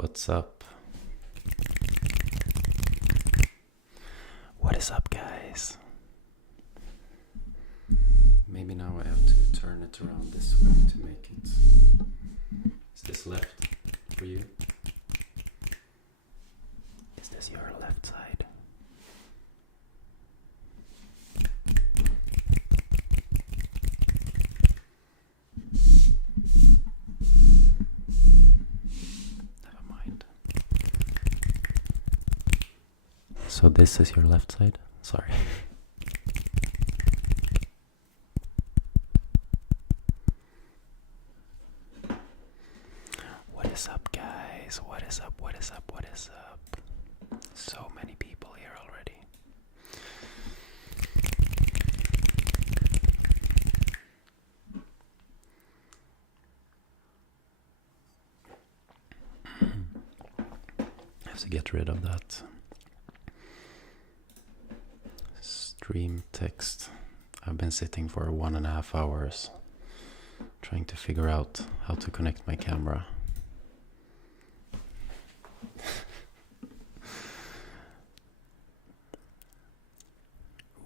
What's up? What is up, guys? Maybe now I have to turn it around this way to make it. Is this left for you? Is this your left side? Never mind. So this is your left side? Sorry. What is up, guys? What is up? What is up? What is up? So many people here already. I have to get rid of that stream text. I've been sitting for 1.5 hours trying to figure out how to connect my camera.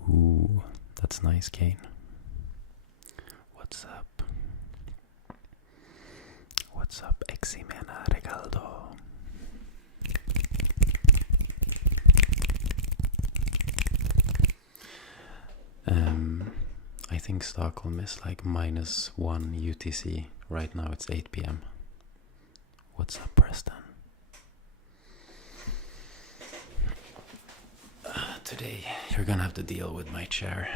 Ooh, that's nice, Kane. What's up? What's up, Eximena Regaldo? I think Stockholm is like -1 UTC. Right now it's 8 p.m. What's up, Preston? Today you're gonna have to deal with my chair.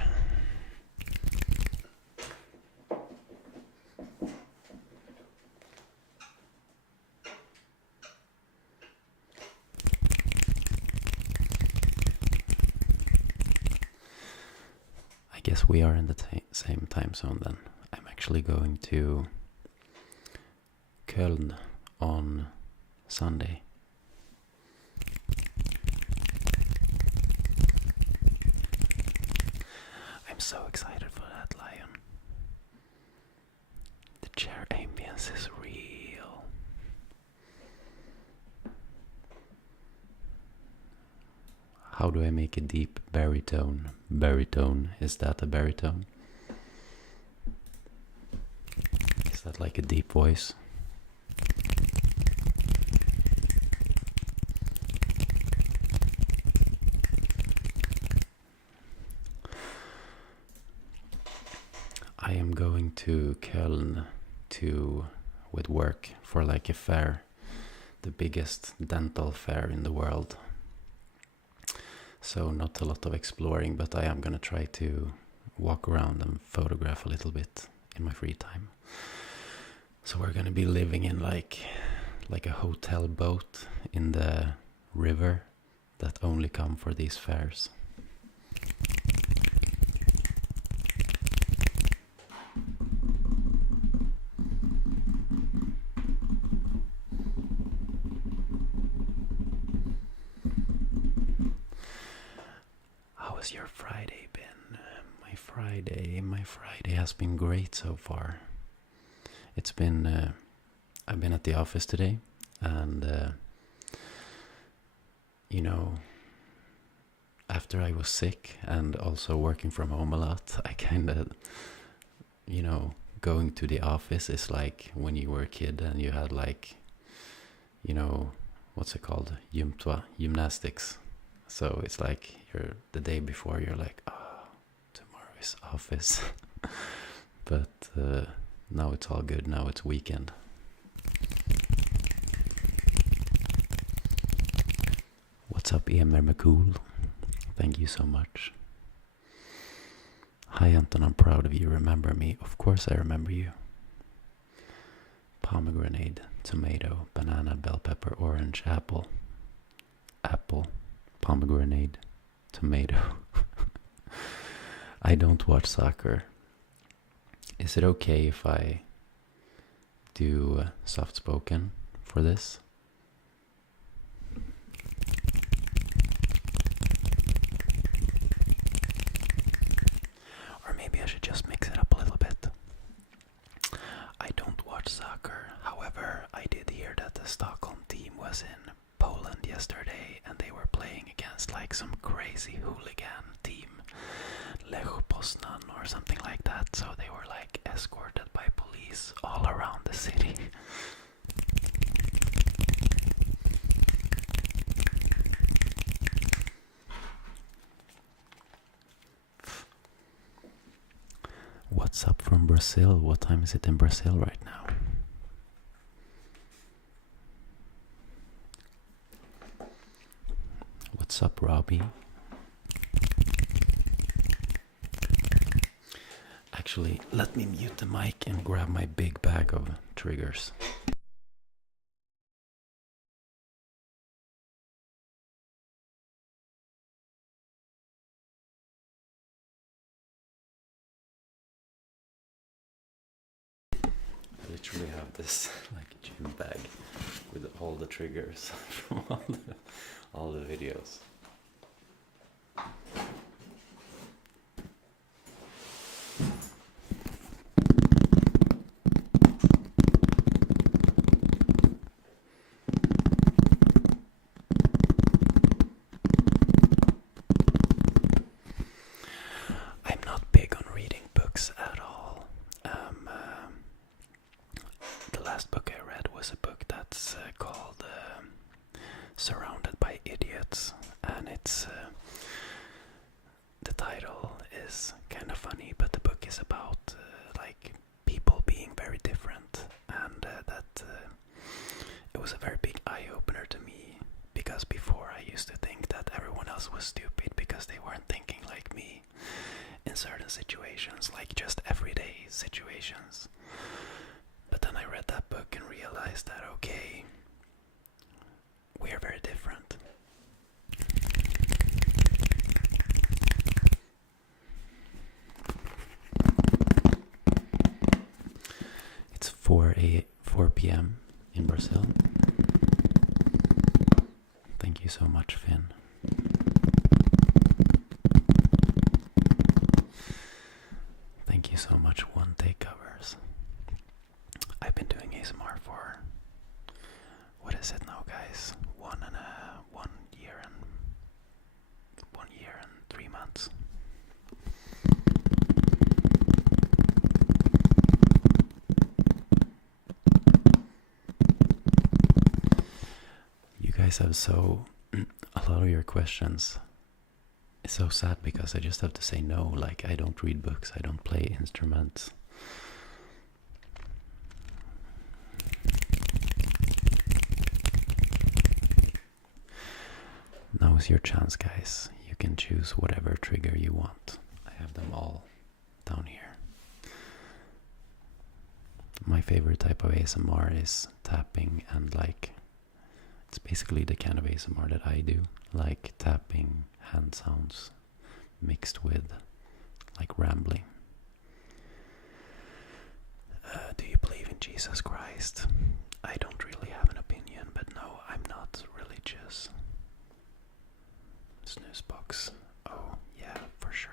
I guess we are in the same time zone then. I'm actually going to Köln on Sunday. I'm so excited for that, Lion. The chair ambience is real. How do I make a deep baritone? Baritone, is that a baritone? Is that like a deep voice? I am going to Köln with work for like a fair, the biggest dental fair in the world. So not a lot of exploring, but I am gonna try to walk around and photograph a little bit in my free time. So we're gonna be living in like a hotel boat in the river that only come for these fairs. How's your Friday been? My Friday has been great so far. It's been I've been at the office today, and you know, after I was sick and also working from home a lot, I kind of, you know, going to the office is like when you were a kid and you had like, you know, what's it called? Gymnastics. So it's like the day before you're like, oh, tomorrow is office. But now it's all good. Now it's weekend. What's up, Emer McCool? Thank you so much. Hi, Anton. I'm proud of you. Remember me? Of course I remember you. Pomegranate, tomato, banana, bell pepper, orange, apple. Apple. Pomegranate, tomato. I don't watch soccer. Is it okay if I do soft spoken for this? Or maybe I should just mix it up a little bit. I don't watch soccer. However, I did hear that the Stockholm team was yesterday, and they were playing against like some crazy hooligan team, Lech Poznan or something like that. So they were like escorted by police all around the city. What's up from Brazil? What time is it in Brazil right now? What's up, Robbie? Actually, let me mute the mic and grab my big bag of triggers. I literally have this like gym bag with all the triggers from all the videos. I'm not big on reading books at all. The last book I read was a book that's called Surrounded by Idiots, and it's the title is kind of funny, but the book is about like people being very different, and that it was a very big eye-opener to me, because before I used to think that everyone else was stupid because they weren't thinking like me in certain situations, like just everyday situations. But then I read that book and realized that, okay, we are very different. It's 4 p.m. in Brazil. Thank you so much, Finn. Thank you so much, One Take Covers. I've been doing ASMR for, what is it now, guys? 1 year and 3 months. You guys have a lot of your questions. It's so sad because I just have to say no. Like, I don't read books, I don't play instruments. Now is your chance, guys. You can choose whatever trigger you want. I have them all down here. My favorite type of ASMR is tapping, and like, it's basically the kind of ASMR that I do, like tapping, hand sounds mixed with like rambling. Do you believe in Jesus Christ? I don't really have an opinion, but no, I'm not religious. Snooze box. Oh, yeah, for sure.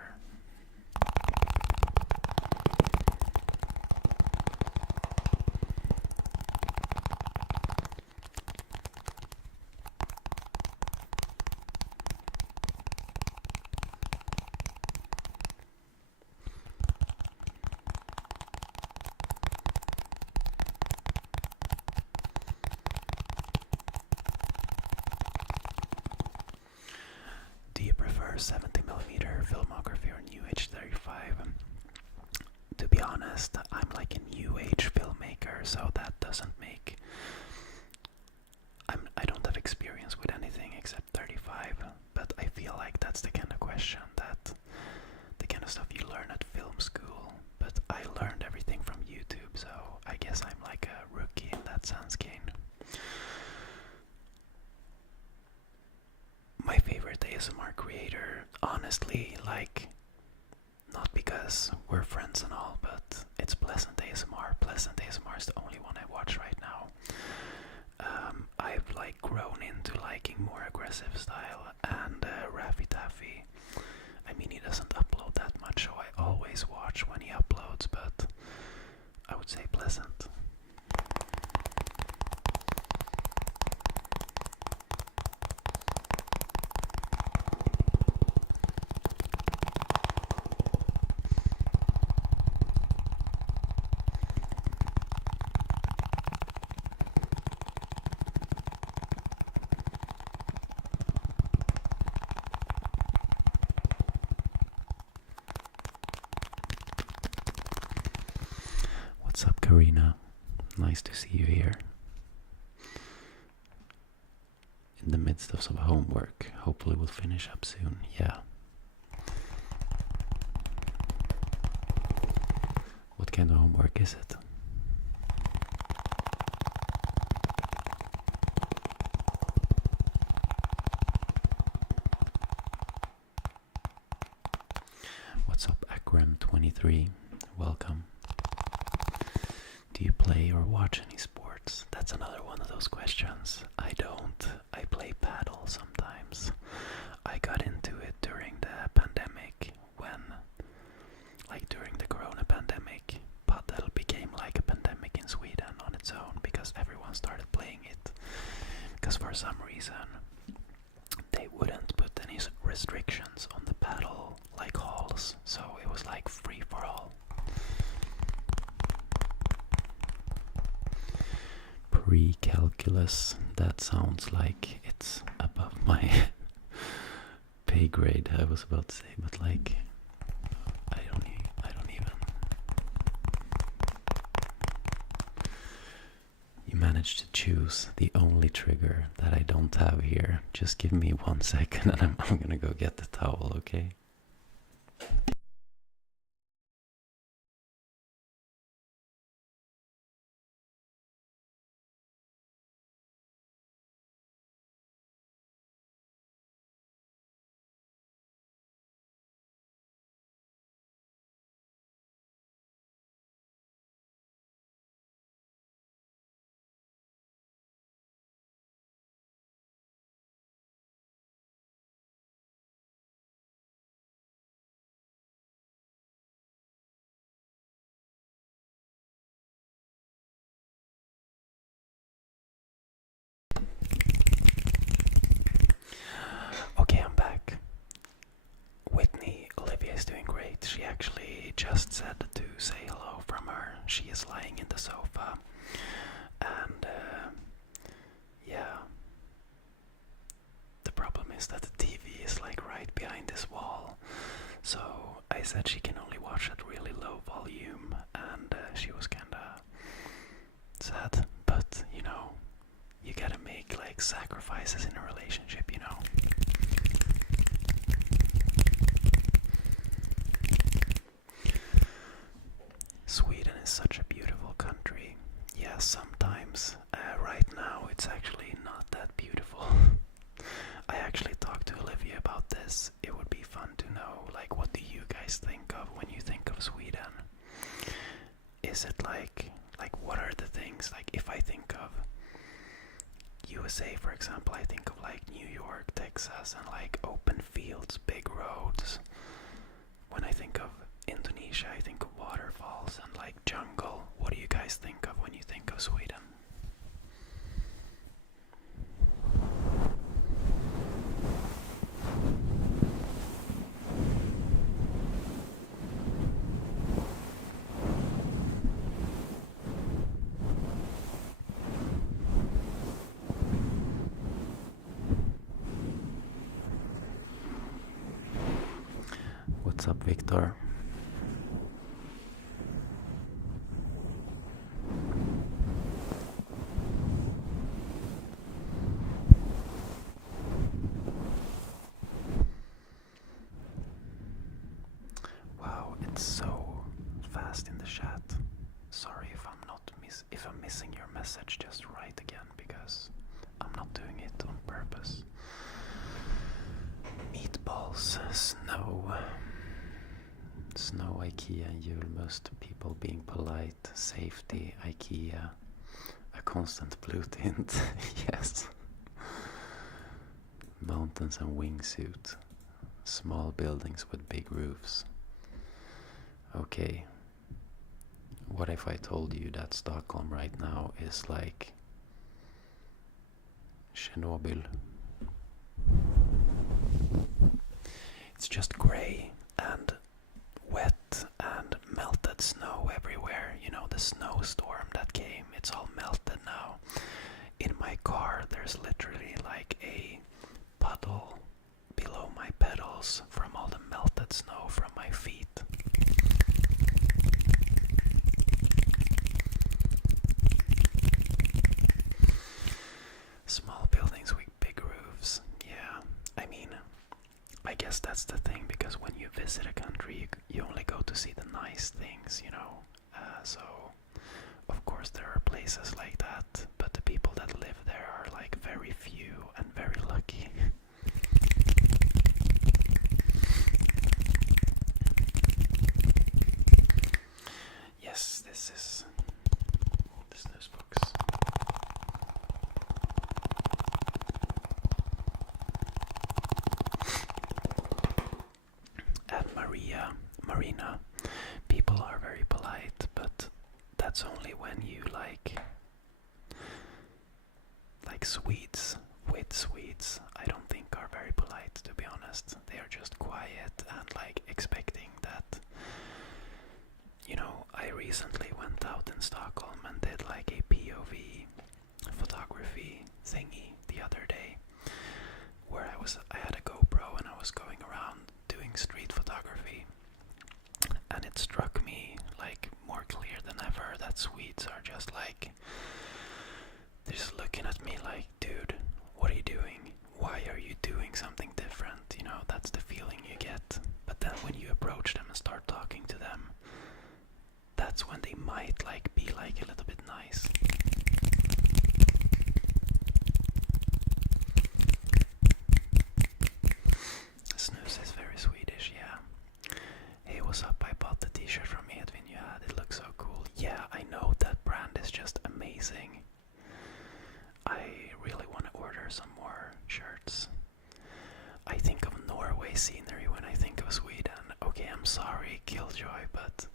Do you prefer 70mm filmography or New Age 35? To be honest, I'm like a New Age filmmaker, so that doesn't make... I don't have experience with anything except 35, but I feel like that's the kind of question that... the kind of stuff you learn at film school, but I learned everything from YouTube, so I guess I'm like a rookie in that sense, Kane. My favorite ASMR creator, honestly, like, not because we're friends and all, but it's Pleasant ASMR. Pleasant ASMR is the only one I watch right now. I've like grown into liking more aggressive style, and Raffy Taffy, I mean, he doesn't upload that much, so I always watch when he uploads, but I would say Pleasant. Karina, nice to see you here. In the midst of some homework. Hopefully we'll finish up soon. Yeah. What kind of homework is it? What's up, Akram23? Welcome. Do you play or watch any sports? That's another one of those questions. I don't. I play paddle sometimes. I got into it during the pandemic when, like during the corona pandemic, paddle became like a pandemic in Sweden on its own because everyone started playing it. Because for some reason, they wouldn't put any restrictions on the paddle like halls, so it was like free for all. Pre-calculus, that sounds like it's above my pay grade, I was about to say, but like I don't even. You managed to choose the only trigger that I don't have here. Just give me 1 second and I'm gonna go get the towel, okay? Okay, I'm back. Whitney, Olivia is doing great. She actually just said to say hello from her. She is lying in the sofa. And yeah. The problem is that the TV is like right behind this wall. So I said she can only watch at really low volume. And she was kinda sad. But, you know, you gotta make like sacrifices in a relationship, you know. Sweden is such a beautiful country. Yeah, sometimes. Right now it's actually not that beautiful. I actually talked to Olivia about this. It would be fun to know, like, what do you guys think of when you think of Sweden? Is it like what are the things, like if I think of USA, for example, I think of like New York, Texas, and like open fields, big roads. When I think of Indonesia, I think of waterfalls and like jungle. What do you guys think of when you think of Sweden? What's up, Victor? Wow, it's so fast in the chat. Sorry if I'm missing your message, just write again because I'm not doing it on purpose. Meatballs, snow, IKEA, julmust, people being polite, safety, IKEA, a constant blue tint, yes. Mountains and wingsuit, small buildings with big roofs. Okay, what if I told you that Stockholm right now is like Chernobyl? It's just grey and wet and melted snow everywhere. You know, the snowstorm that came, it's all melted now. In my car, there's literally like a puddle below my pedals from all the melted snow from my feet. I mean, I guess that's the thing, because when you visit a country, you only go to see the nice things, you know. So, of course, there are places like that, but the people that live there are like very few and very lucky. Yes, this is the snooze box. At Marina, people are very polite, but that's only when you like Swedes. With Swedes, I don't think are very polite, to be honest. They are just quiet and like expecting that. You know, I recently went out in Stockholm and did like a POV photography thingy the other day, where I had a GoPro and I was going around doing street photography, and it struck me like more clear than ever that Swedes are just like, they're just looking at me like, dude, what are you doing? Why are you doing something different? You know, that's the feeling you get. But then when you approach them and start talking to them, that's when they might like be like a little bit nice. Snus is very Swedish, yeah. Hey, what's up? I bought the t-shirt from Edvin you had. It looks so cool. Yeah, I know, that brand is just amazing. I really want to order some more shirts. I think of Norway scenery when I think of Sweden. Okay, I'm sorry, Killjoy, but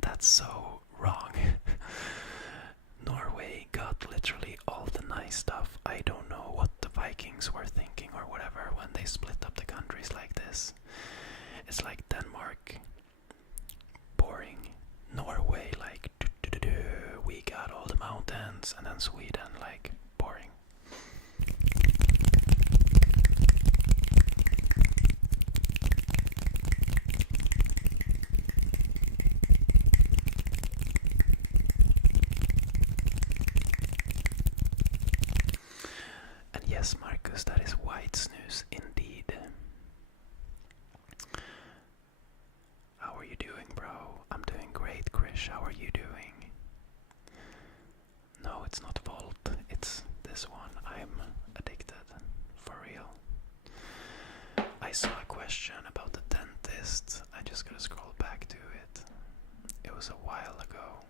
that's so wrong. Norway got literally all the nice stuff. I don't know what the Vikings were thinking or whatever when they split up the countries like this. It's like Denmark, boring. Norway, like, we got all the mountains, and then Sweden, like, boring. And yes, Marcus, that is white snooze indeed. How are you doing, bro? I'm doing great, Krish. How are you doing? No, it's not Volt. It's this one. I'm addicted. For real. I saw a question about the dentist. I just gotta scroll back to it. It was a while ago.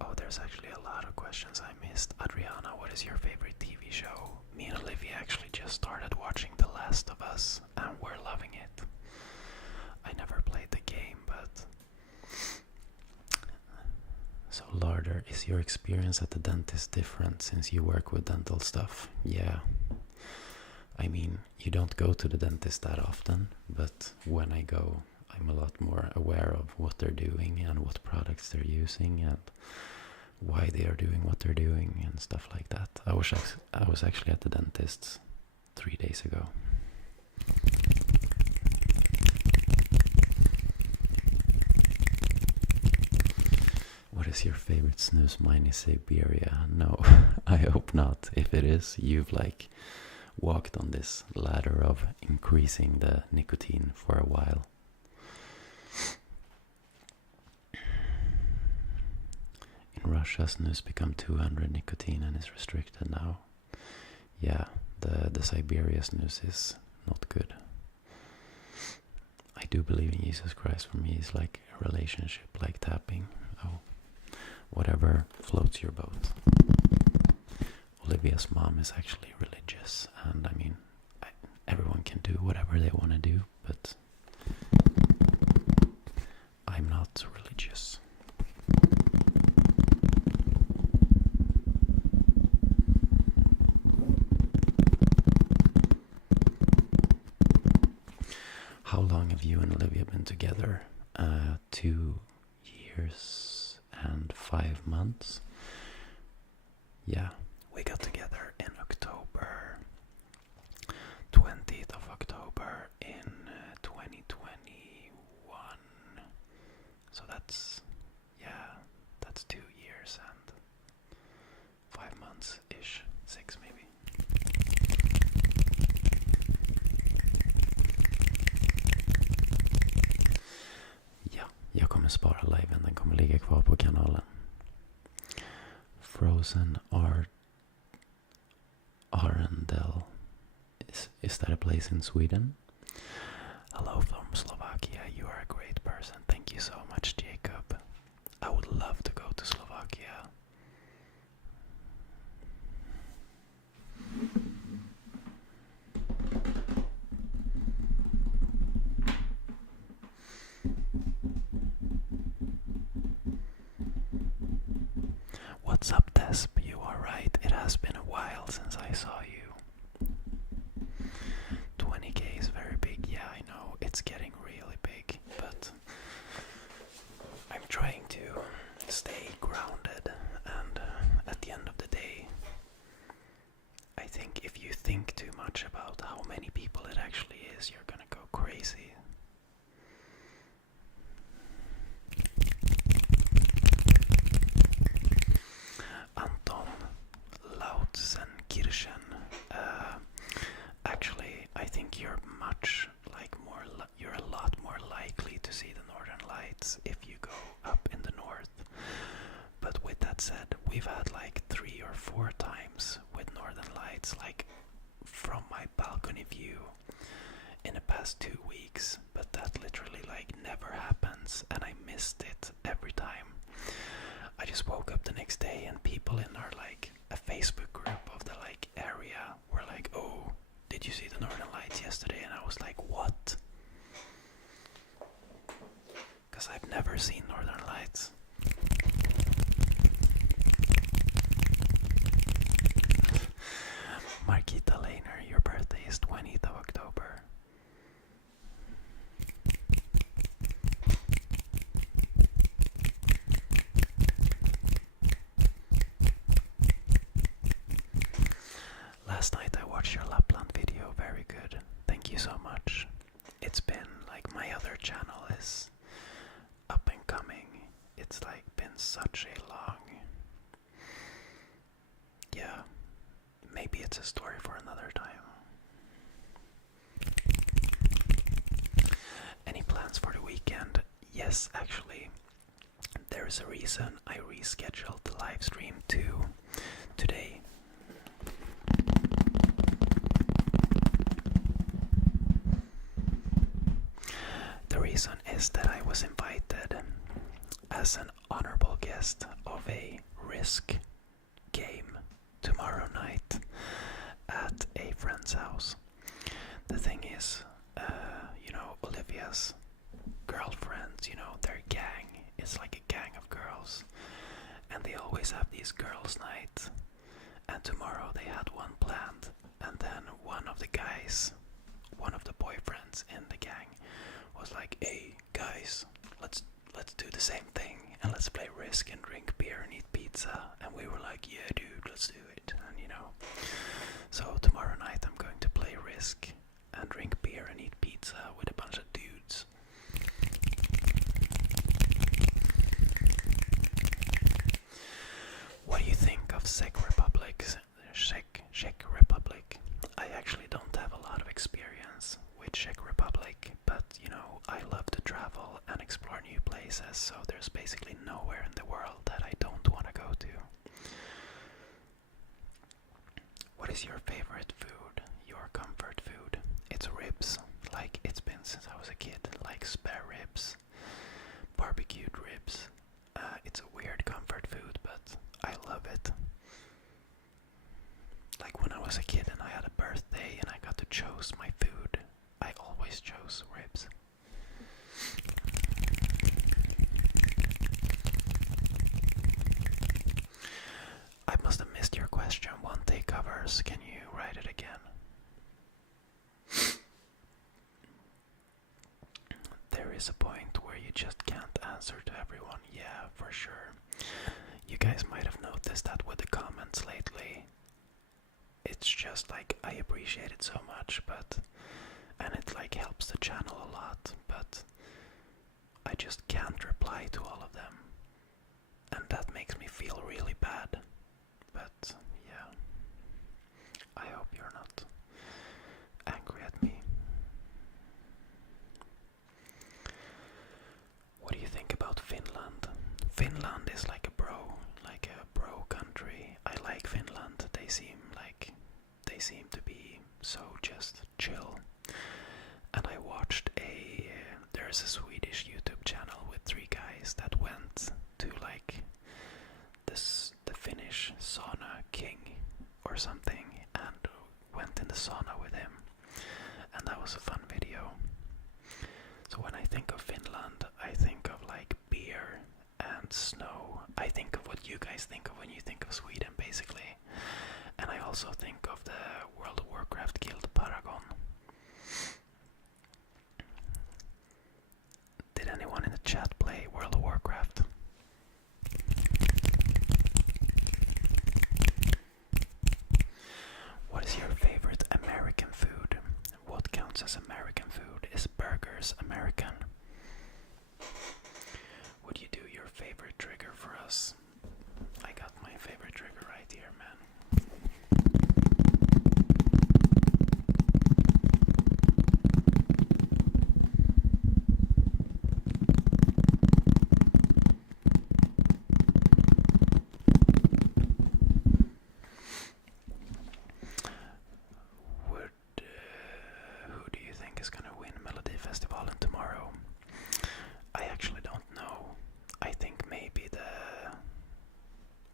Oh, there's actually a lot of questions I missed. Adriana, what is your favorite TV show? Me and Olivia actually just started watching The Last of Us, and we're loving it. I never played the game, but... So, Larder, is your experience at the dentist different since you work with dental stuff? Yeah. I mean, you don't go to the dentist that often, but when I go, I'm a lot more aware of what they're doing and what products they're using and why they are doing what they're doing and stuff like that. I was actually at the dentist 3 days ago. What is your favorite snooze? Mine is Siberia. No, I hope not. If it is, you've like walked on this ladder of increasing the nicotine for a while. In Russia, snus become 200 nicotine and is restricted now. Yeah, the Siberia snus is not good. I do believe in Jesus Christ. For me, it's like a relationship, like tapping. Oh, whatever floats your boat. Olivia's mom is actually religious, and I mean, everyone can do whatever they want to do, but I'm not religious. How long have you and Olivia been together? 2 years and 5 months. Yeah, we got together in October, 20th of October in 2021. So that's that's 2 years and 5 months-ish, 6 maybe. Ja, jag kommer spara liven, den kommer ligga kvar på kanalen. Frozen Arendelle. Is that a place in Sweden? Hello from Slovakia, you are a great person. Thank you so much, Jacob. I would love to go to Slovakia. What's up, Desp? You are right. It has been a while since I saw you. 20k is very big. Yeah, I know. It's getting really big. But I'm trying to stay grounded. And at the end of the day, I think if you think too much about how many people it actually is, you're gonna go crazy. Anton Lautzenkirchen. Actually, I think you're you're a lot more likely to see the northern lights if you go up in the north. But with that said, we've had like 3 or 4 times with northern lights, like from my balcony view in the past 2 weeks. But that literally like never happens, and I missed it every time. I just woke up the next day and people in our like a Facebook group of the like area were like, "Oh, did you see the northern lights yesterday?" And I was like, "What?" Because I've never seen northern lights. Marquita Lehner, your birthday is 20th of October. Last night I watched your Lapland video, very good. Thank you so much. It's been like my other channel is up and coming. It's like been such a long... Yeah, maybe it's a story for another time. Any plans for the weekend? Yes, actually. There is a reason I rescheduled the live stream to today. The reason is that I was invited as an honorable guest of a Risk game tomorrow night at a friend's house. The thing is, Olivia's girlfriends, their gang is like a gang of girls, and they always have these girls' nights. And tomorrow they had one planned, and then one of the boyfriends in the gang was like, "Hey guys, let's do the same thing and let's play Risk and drink beer and eat pizza." And we were like, "Yeah, dude, let's do it." And so tomorrow night I'm going to play Risk and drink beer and eat pizza with a bunch of dudes. What do you think of Czech Republic? I actually don't have a lot of experience with Czech Republic, but I love to travel and explore new places, so there's basically nowhere in the world that I don't want to go to. What is your favorite food? Your comfort food? It's ribs. Like, it's been since I was a kid. Like spare ribs, barbecued ribs. It's a weird comfort food, but I love it. Like when I was a kid and I had a birthday and I got to choose my food, I always chose ribs. I must have missed your question. One take covers. Can you write it again? There is a point where you just can't answer to everyone. Yeah, for sure. You guys might have noticed that with the comments lately. It's just like, I appreciate it so much, and it like helps the channel a lot, but I just can't reply to all of them. And that Finland is like a bro country. I like Finland. They seem to be so just chill. And I watched there's a Swedish YouTube channel with 3 guys that went to like the Finnish sauna king or something and went in the sauna with him. And that was a fun video. So when I think of Finland, I think of like beer and snow. I think of what you guys think of when you think of Sweden, basically. And I also think of the World of Warcraft guild Paragon. Did anyone in the chat play World of Warcraft? What is your favorite American food? What counts as American food? Is burgers American? Would you do your favorite trigger for us? I got my favorite trigger right here, man. Who do you think is gonna win Melody Festival tomorrow? I actually don't know. I think maybe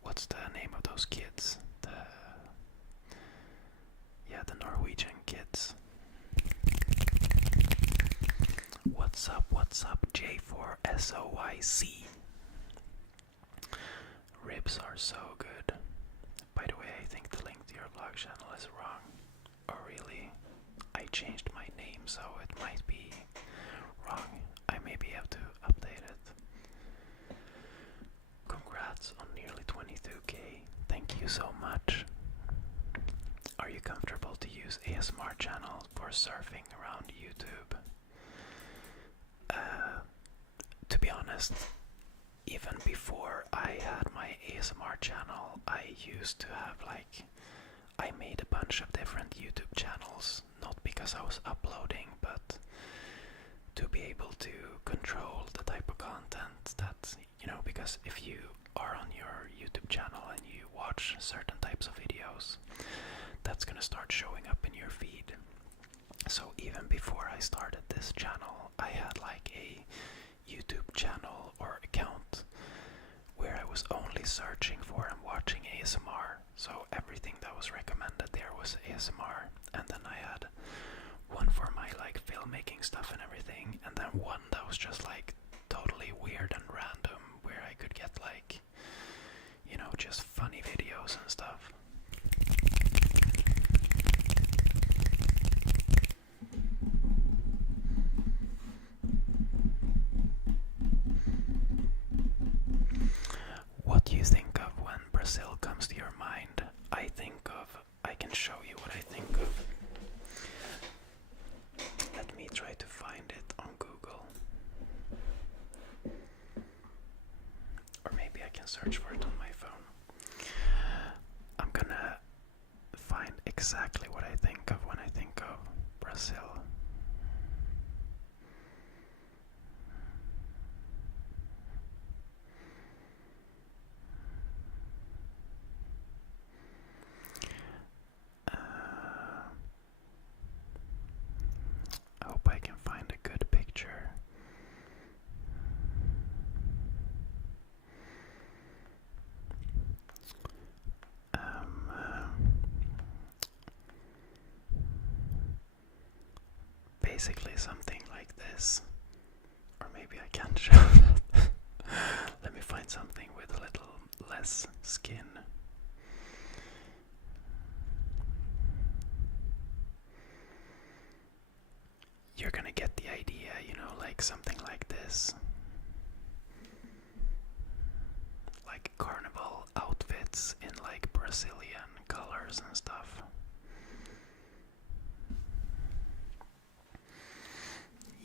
what's the name of those kids? The Norwegian kids. What's up, J4SOYC? Ribs are so good. By the way, I think the link to your vlog channel is wrong. Oh really? I changed my name, so it might be wrong. I maybe have to update it. Congrats on nearly 22k. Thank you so much. Are you comfortable to use ASMR channel for surfing around YouTube? To be honest, even before I had my ASMR channel, I used to have I made a bunch of different YouTube channels, not because I was uploading, but to be able to control the type of content that, because if you are on your YouTube channel and you watch certain types of videos, that's gonna start showing up in your feed. So even before I started this channel, I had a YouTube channel or account where I was only searching for and watching ASMR. So everything that was recommended there was ASMR. And then I had one for my filmmaking stuff and everything, and then one that was just totally weird and random, where I could get just funny videos and stuff. What do you think of when Brazil comes to your mind? I can show you what I think of. Let me try to find it on Google. Or maybe I can search for it on my phone. I'm gonna find exactly what I think of when I think of Brazil. I hope I can find a good picture. Basically something like this. Or maybe I can't show that. Let me find something with a little less skin. You're gonna get the idea, something like this. Carnival outfits in Brazilian colors and stuff.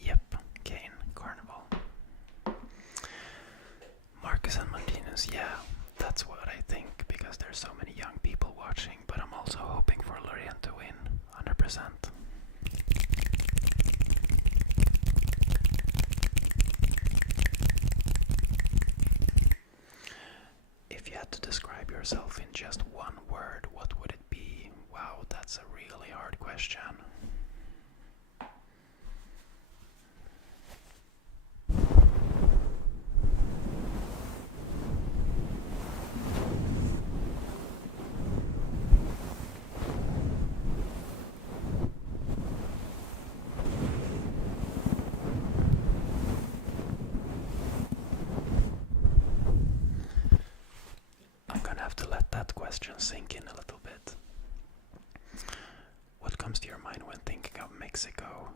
Yep, Kane, Carnival. Marcus and Martinez, yeah, that's what I think, because there's so many young people watching, but I'm also hoping for Lorraine to win, 100%. yourself in just one word, what would it be? Wow, that's a really hard question. I'm gonna have to let that question sink in a little bit. What comes to your mind when thinking of Mexico?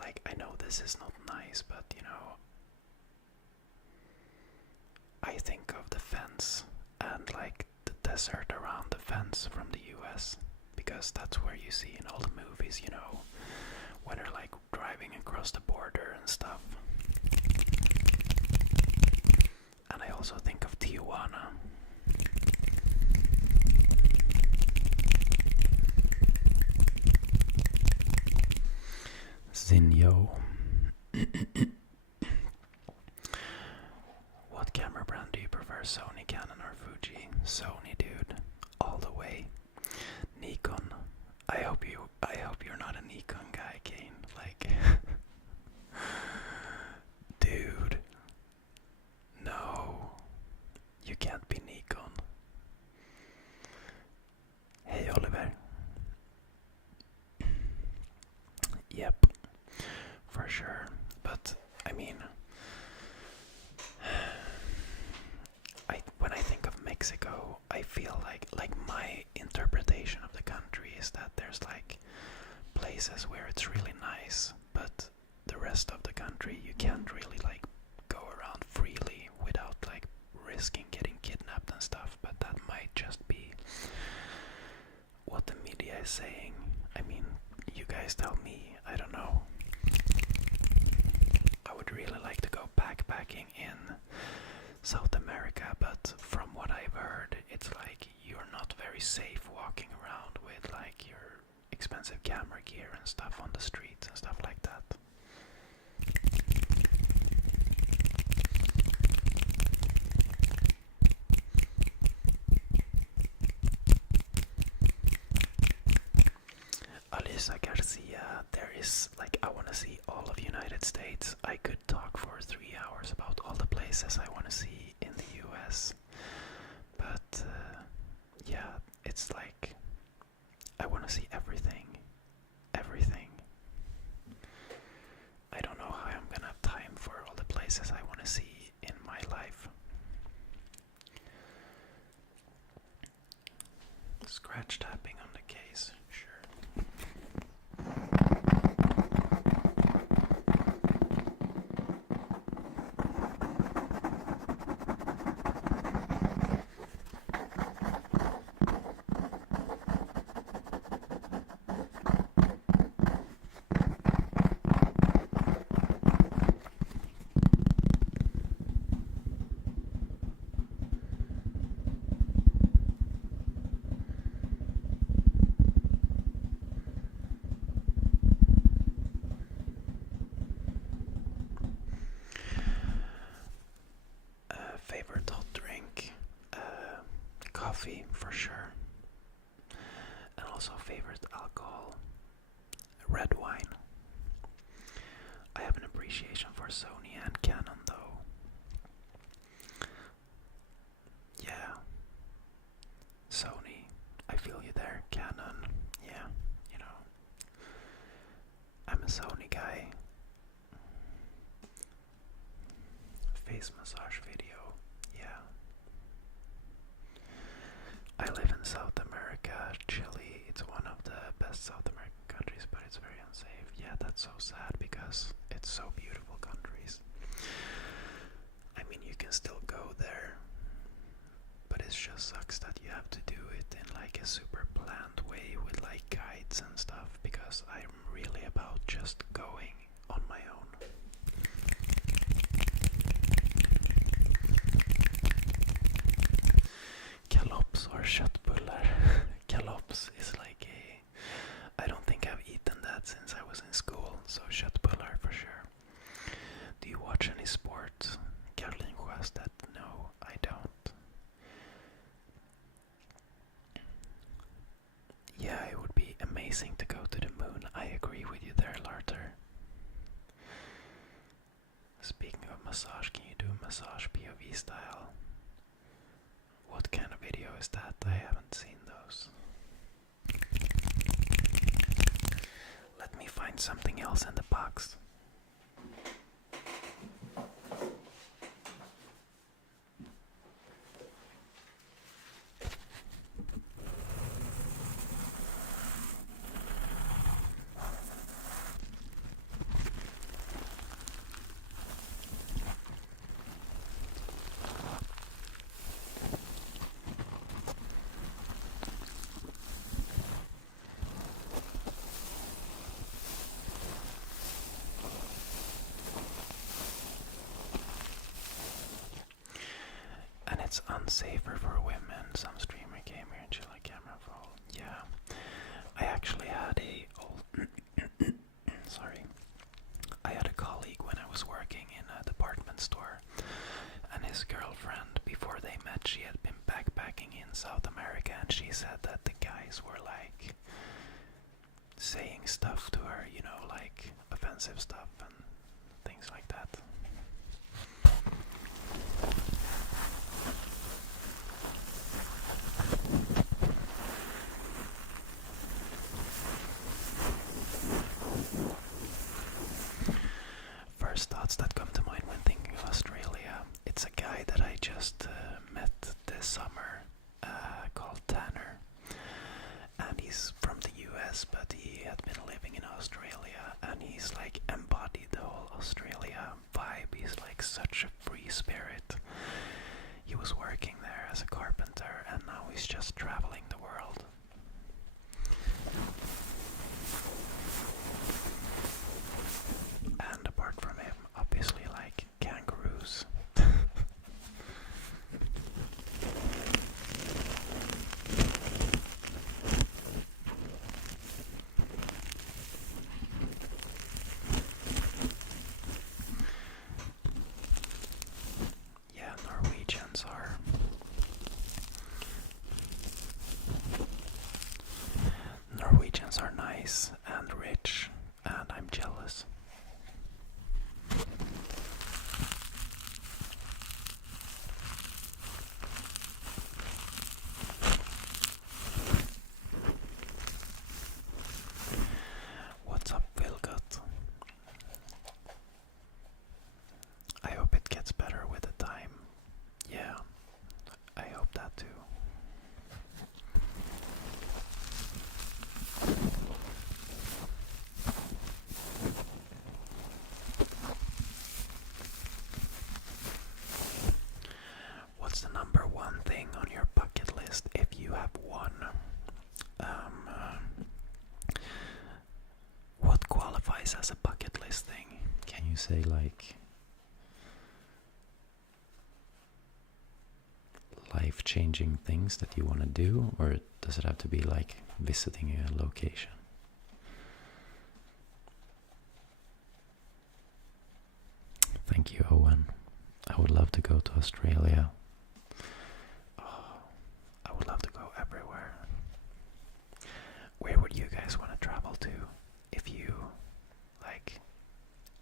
Like, I know this is not nice, but you know, I think of the fence and like the desert around the fence from the US, because that's where you see in all the movies, you know, when they're like driving across the border and stuff. And I also think of Tijuana. Zinyo. What camera brand do you prefer, Sony, Canon, or Fuji? Sony, dude, all the way. Nikon. I hope you're not a Nikon guy, Kane. Like, dude, no, you can't be Nikon. Hey, Oliver. Yep, for sure. But I mean, when I think of Mexico, I feel like my interpretation of the country is that there's like places where it's really nice, but the rest of the country you can't really like go around freely without like risking getting kidnapped and stuff. But that might just be what the media is saying. I mean, you guys tell me. I don't know. I would really like to go backpacking in South America, but from what I've heard, it's like you're not very safe walking around with like your expensive camera gear and stuff on the streets and stuff like that. Alisa Garcia, there is like, I want to see all of United States. I could talk for 3 hours about all the places I want to see in the US, but yeah, it's like I want to see everything. I don't know how I'm gonna have time for all the places I want to see in my life. Scratch tapping on the case, sure. Favorite hot drink? Coffee, for sure. And also favorite alcohol? Red wine. I have an appreciation for Sony and Canon though. Yeah. Sony, I feel you there. Canon, yeah, you know. I'm a Sony guy. Face massage video, yeah. I live in South America, Chile. It's one of the best South American countries, but it's very unsafe. Yeah, that's so sad because it's so beautiful countries. I mean, you can still go there, but it just sucks that you have to do it in like a super planned way with like guides and stuff, because I'm really about just going on my own. Kalops or köttbullar. Kalops is like I don't think I've eaten that since I was in school, so köttbullar for sure. Do you watch any sport? Caroline videos that no, I don't. Yeah, it would be amazing to go to the moon. I agree with you there, Larter. Speaking of massage, can you do massage POV style? What kind of video is that? I haven't seen those. Let me find something else in the box. And it's unsafer for women. Some streamer came here and she like camera roll. Yeah, I actually had a old sorry. I had a colleague when I was working in a department store, and his girlfriend, before they met, she had been backpacking in South America, and she said that the guys were like saying stuff to her, you know, like offensive stuff and things like that. First thoughts that come to mind when thinking of Australia, it's a guy that I just met this summer called Tanner, and he's from the US, but he had been living in Australia, and he's like embodied the whole Australia vibe. He's like such a free spirit. He was working there as a carpenter, and now he's just traveling the world. And apart from him, obviously, like kangaroos. Yeah, Norwegians are nice and rich, and I'm jealous. What's up, Vilgot? I hope it gets better with the time. Yeah, I hope that too. What's the number one thing on your bucket list if you have one? What qualifies as a bucket list thing? Can you say like life-changing things that you want to do, or does it have to be like visiting a location? Thank you, Owen. I would love to go to Australia. Oh, I would love to go everywhere. Where would you guys want to travel to if you, like,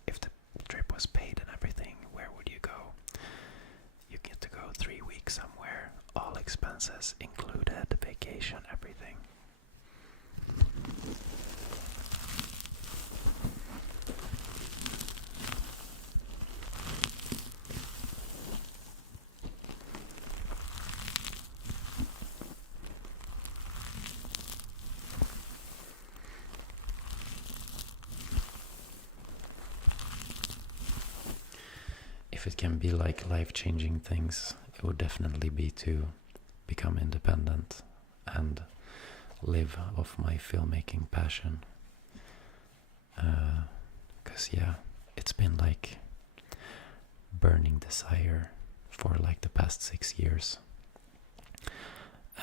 if the trip was paid and everything? Where would you go? You get to go 3 weeks somewhere, all expenses included, vacation, everything. If it can be like life-changing things, it would definitely be to become independent and live off my filmmaking passion. 'Cause yeah, it's been like burning desire for like the past 6 years.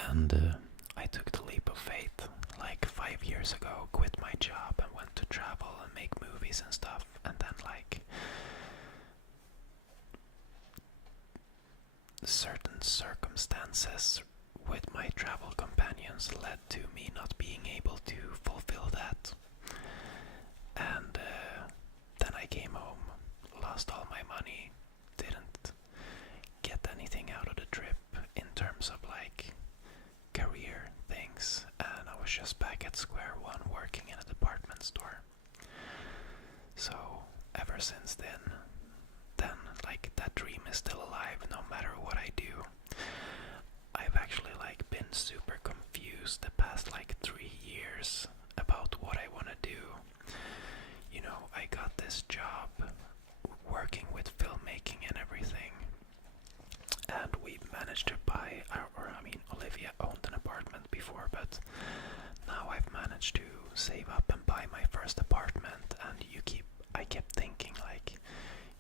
And I took the leap of faith like 5 years ago, quit my job and went to travel and make movies and stuff, and then like certain circumstances with my travel companions led to me not being able to fulfill that. And then I came home, lost all my money, didn't get anything out of the trip in terms of like career things, and I was just back at square one working in a department store. So ever since then like that dream is still alive no matter what I do. I've actually like been super confused the past like 3 years about what I want to do. You know, I got this job working with filmmaking and everything, and we managed to buy, Olivia owned an apartment before, but now I've managed to save up and buy my first apartment, and I kept thinking like,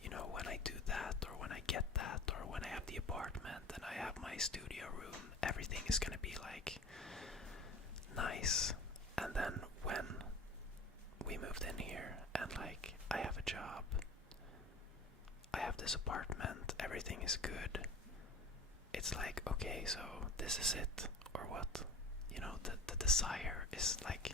you know, when I do that, or when I get that, or when I have the apartment and I have my studio room, everything is gonna be like nice. And then when we moved in here and like I have a job, I have this apartment, everything is good, it's like, okay, so this is it, or what? You know, the desire is like,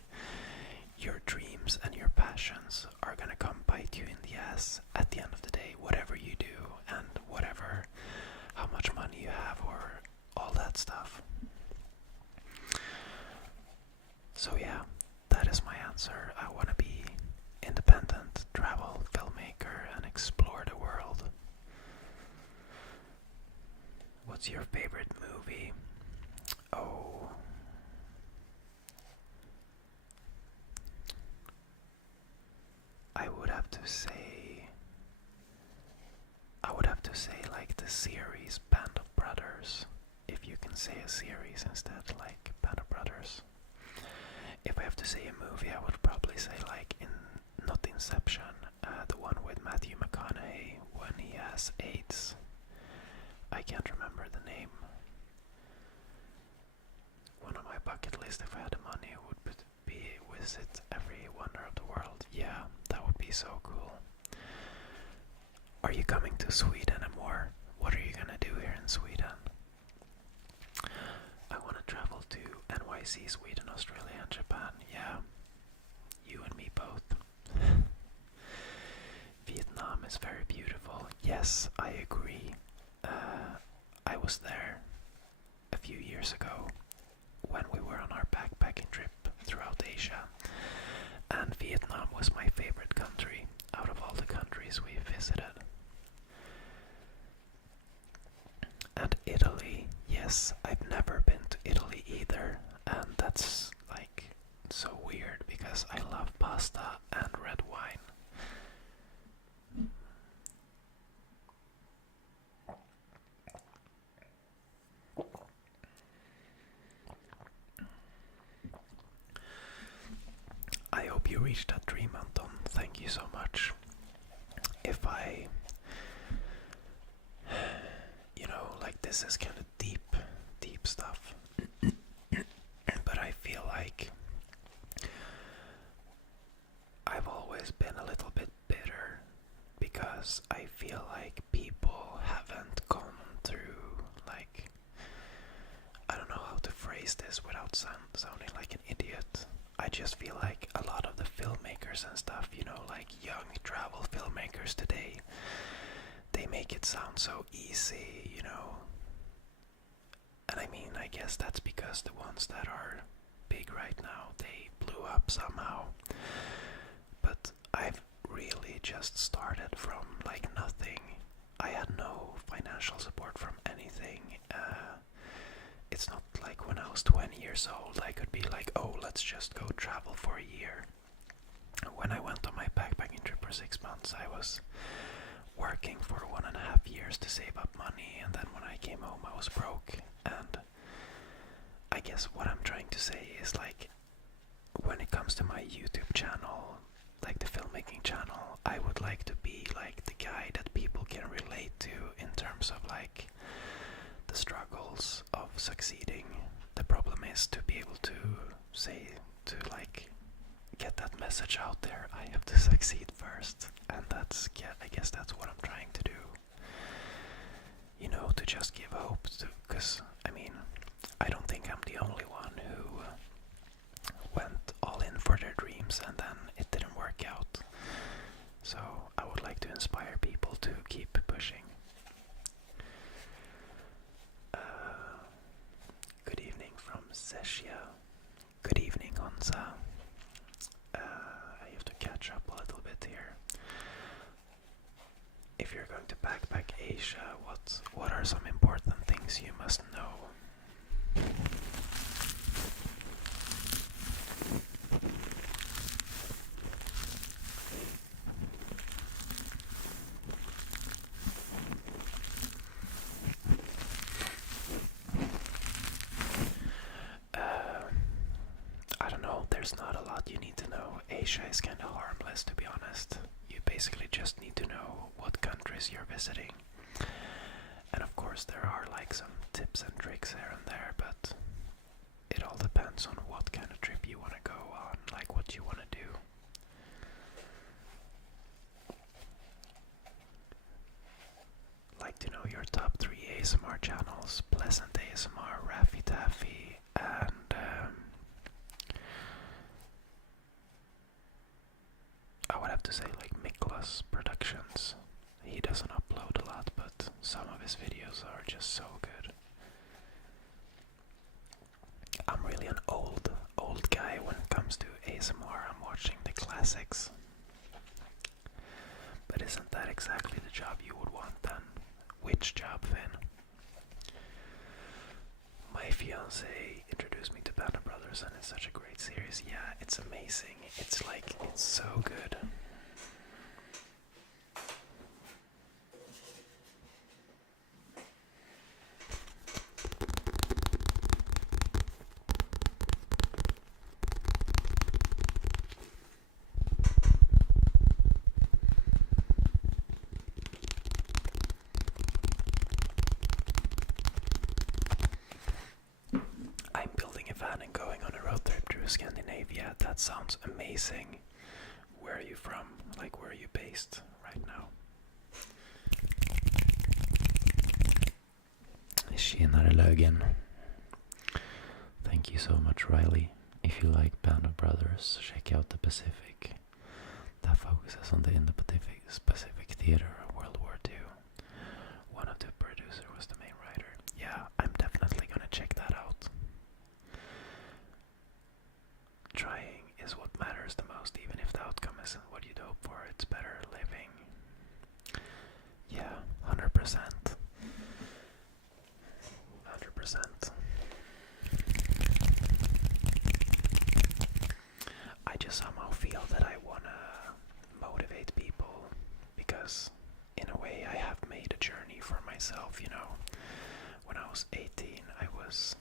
your dreams and your passions are gonna come bite you in the ass at the end of the day, whatever you do, and whatever, how much money you have, or all that stuff. So yeah, that is my answer. I want to be independent, travel, filmmaker, and explore the world. What's your favorite movie? Oh, I would have to say like the series Band of Brothers, if you can say a series instead, like Band of Brothers. If I have to say a movie, I would probably say like not Inception, the one with Matthew McConaughey when he has AIDS. I can't remember the name. One on my bucket list, if I had the money, would be visit every wonder of the world. Yeah, that would be so cool. Are you coming to Sweden anymore? What are you gonna do here in Sweden? I want to travel to NYC, Sweden, Australia, and Japan. Yeah, you and me both. Vietnam is very beautiful. Yes, I agree. I was there a few years ago when we were on our backpacking trip throughout Asia, and Vietnam was my favorite country out of all the countries we visited. And Italy, yes, I've never been to Italy either, and that's like so weird because I love pasta and red wine. I hope you reached that dream, Anton. Thank you so much. If I, like this is kind of deep stuff, but I feel like I've always been a little bit bitter because I feel like people haven't gone through, like, I don't know how to phrase this without sounding like an idiot. I just feel like a lot of the filmmakers and stuff, like young travel filmmakers today, they make it sound so easy, And I mean, I guess that's because the ones that are big right now, they blew up somehow. But I've really just started from like nothing. I had no financial support from anything. It's not like when I was 20 years old I could be like, oh, let's just go travel for a year. When I went on my backpacking trip for 6 months, I was working for 1.5 years to save up money, and then when I came home I was broke. And I guess what I'm trying to say is, like, when it comes to my YouTube channel, like the filmmaking channel, I would like to be like the guy that people can relate to in terms of like the struggles of succeeding. The problem is to be able to say, to like get that message out there, I have to succeed first. And I guess that's what I'm trying to do. To just give hope to, because I mean, I don't think I'm the only one who went all in for their dreams and then it didn't work out. So I would like to inspire people to keep pushing. Good evening from Zeshia. Good evening, Honza. I have to catch up a little bit here. If you're going to backpack Asia, what are some important things you must know? I don't know, there's not a lot you need to know. Asia is kind of harmless, to be honest. You basically just need to know what countries you're visiting. And of course there are like some tips and tricks here and there, but it all depends on what kind of trip you want to go on, like what you want to do. Like to know your top 3 ASMR channels: Pleasant ASMR, Raffy Taffy, and I would have to say like Miklas Productions. He doesn't upload a lot, but some of his videos are just so good. I'm really an old guy when it comes to ASMR. I'm watching the classics. But isn't that exactly the job you would want then? Which job, Finn? My fiance introduced me to Band of Brothers and it's such a great series. Yeah, it's amazing. It's so good. I'm building a van and going on a road trip through Scandinavia. That sounds amazing. Where are you from? Like, where are you based right now? Tjenare Lögen. Thank you so much, Riley. If you like Band of Brothers, check out The Pacific. That focuses on the Indo-Pacific theater of World War II. One of the producers was the main writer. Yeah, I'm definitely gonna check that out. Trying is what matters the most, even if the outcome isn't what you'd hope for. It's better living. Yeah, 100%. 100%. I just somehow feel that I wanna motivate people because in a way I have made a journey for myself, you know. When I was 18, I was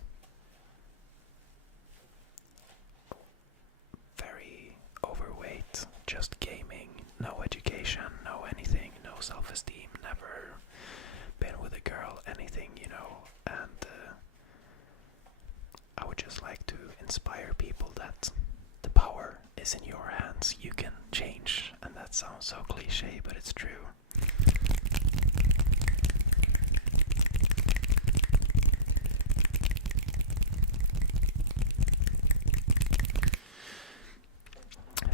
very overweight, just gaming, no education, no anything, no self-esteem, never been with a girl, anything, you know. And I would just like to inspire people that the power is in your hands. You can change, and that sounds so cliche, but it's true.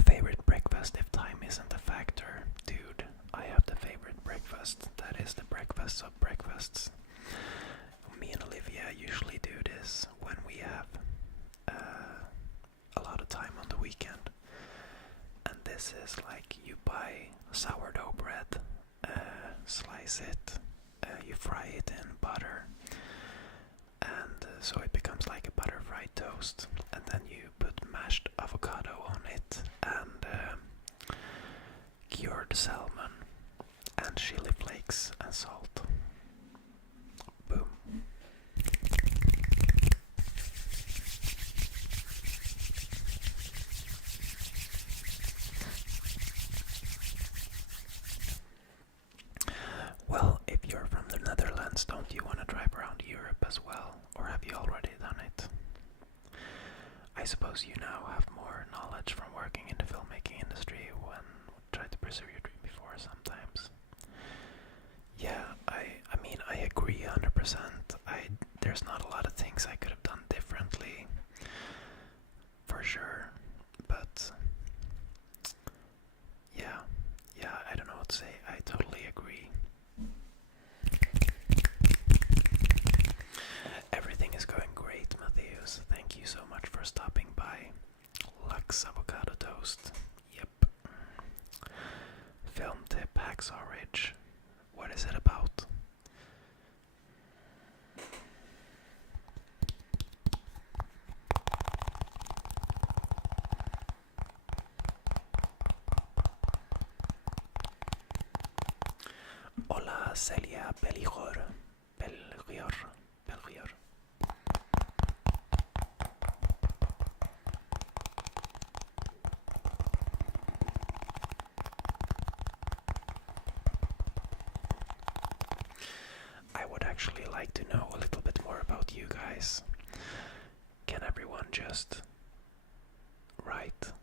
Favorite breakfast if time isn't a factor? Dude, I have the favorite breakfast. That is the breakfast of breakfasts. Me and Olivia usually do this when we have a lot of time on the weekend. And this is like, you buy sourdough bread, slice it, you fry it in butter, and so it becomes like a butter fried toast, and then you put mashed avocado on it, and cured salmon, and chili flakes and salt. Boom. Well, if you're from the Netherlands, don't you want to drive around Europe as well? Or have you already done it? I suppose you now have more knowledge from working in the filmmaking industry when try to pursue your dream before sometimes. Yeah, I mean, I agree 100%. there's not a lot of things I could have done differently, for sure. But yeah, I don't know what to say. I totally agree. Everything is going great, Matthias. Thank you so much for stopping by. Lux avocado toast. Yep. Film tip Hacksaw Ridge. What is it about? Hola Celia Bellior. I would actually like to know a little bit more about you guys. Can everyone just write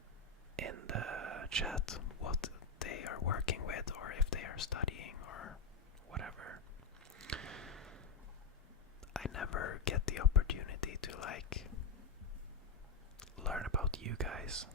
in the chat what they are working with, or if they are studying, or whatever? I never get the opportunity to learn about you guys.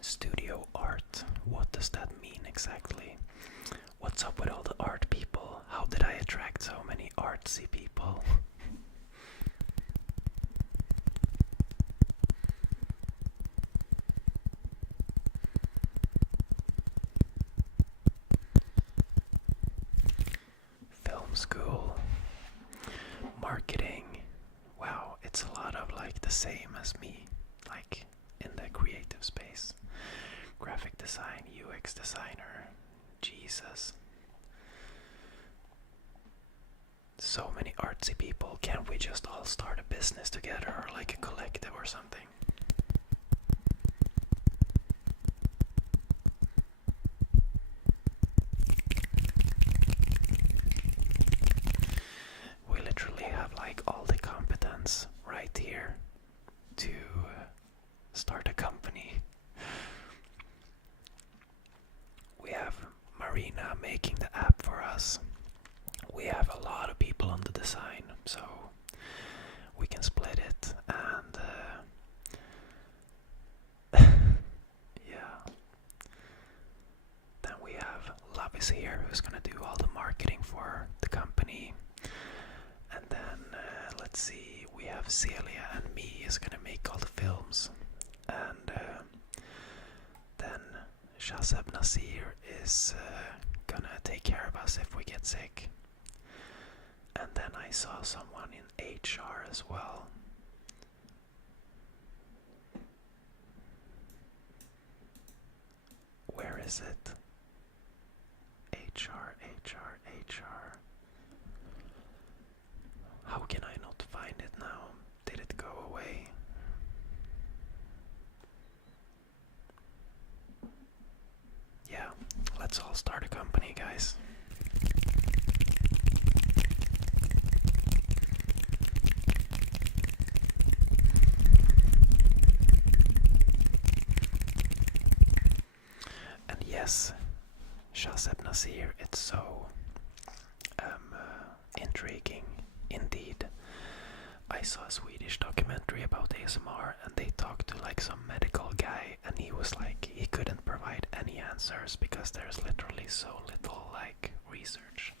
Studio art. What does that mean exactly? What's up with all the art people? How did I attract so many artsy people? Film school. Marketing. Wow, it's a lot of the same as me, in the creative space. Graphic design, UX designer. Jesus. So many artsy people. Can't we just all start a business together, or a collective or something? We literally have all the competence right here to start a company. We have Marina making the app for us. We have a lot of people on the design, so we can split it, and yeah. Then we have Love is here, who's gonna do all the marketing for the company. And then let's see, we have Celia and me is gonna make all the films, and then Shazeb Nasir is gonna take care of us if we get sick. And then I saw someone in HR as well. Where is it? HR. How can I not find it now? Did it go away? Yeah, let's all start a company, guys. And yes, Shazeb Nasir, it's so intriguing indeed. I saw a Swedish documentary about ASMR, and they talked to some medical guy, and he was he couldn't provide any answers because there's literally so little research.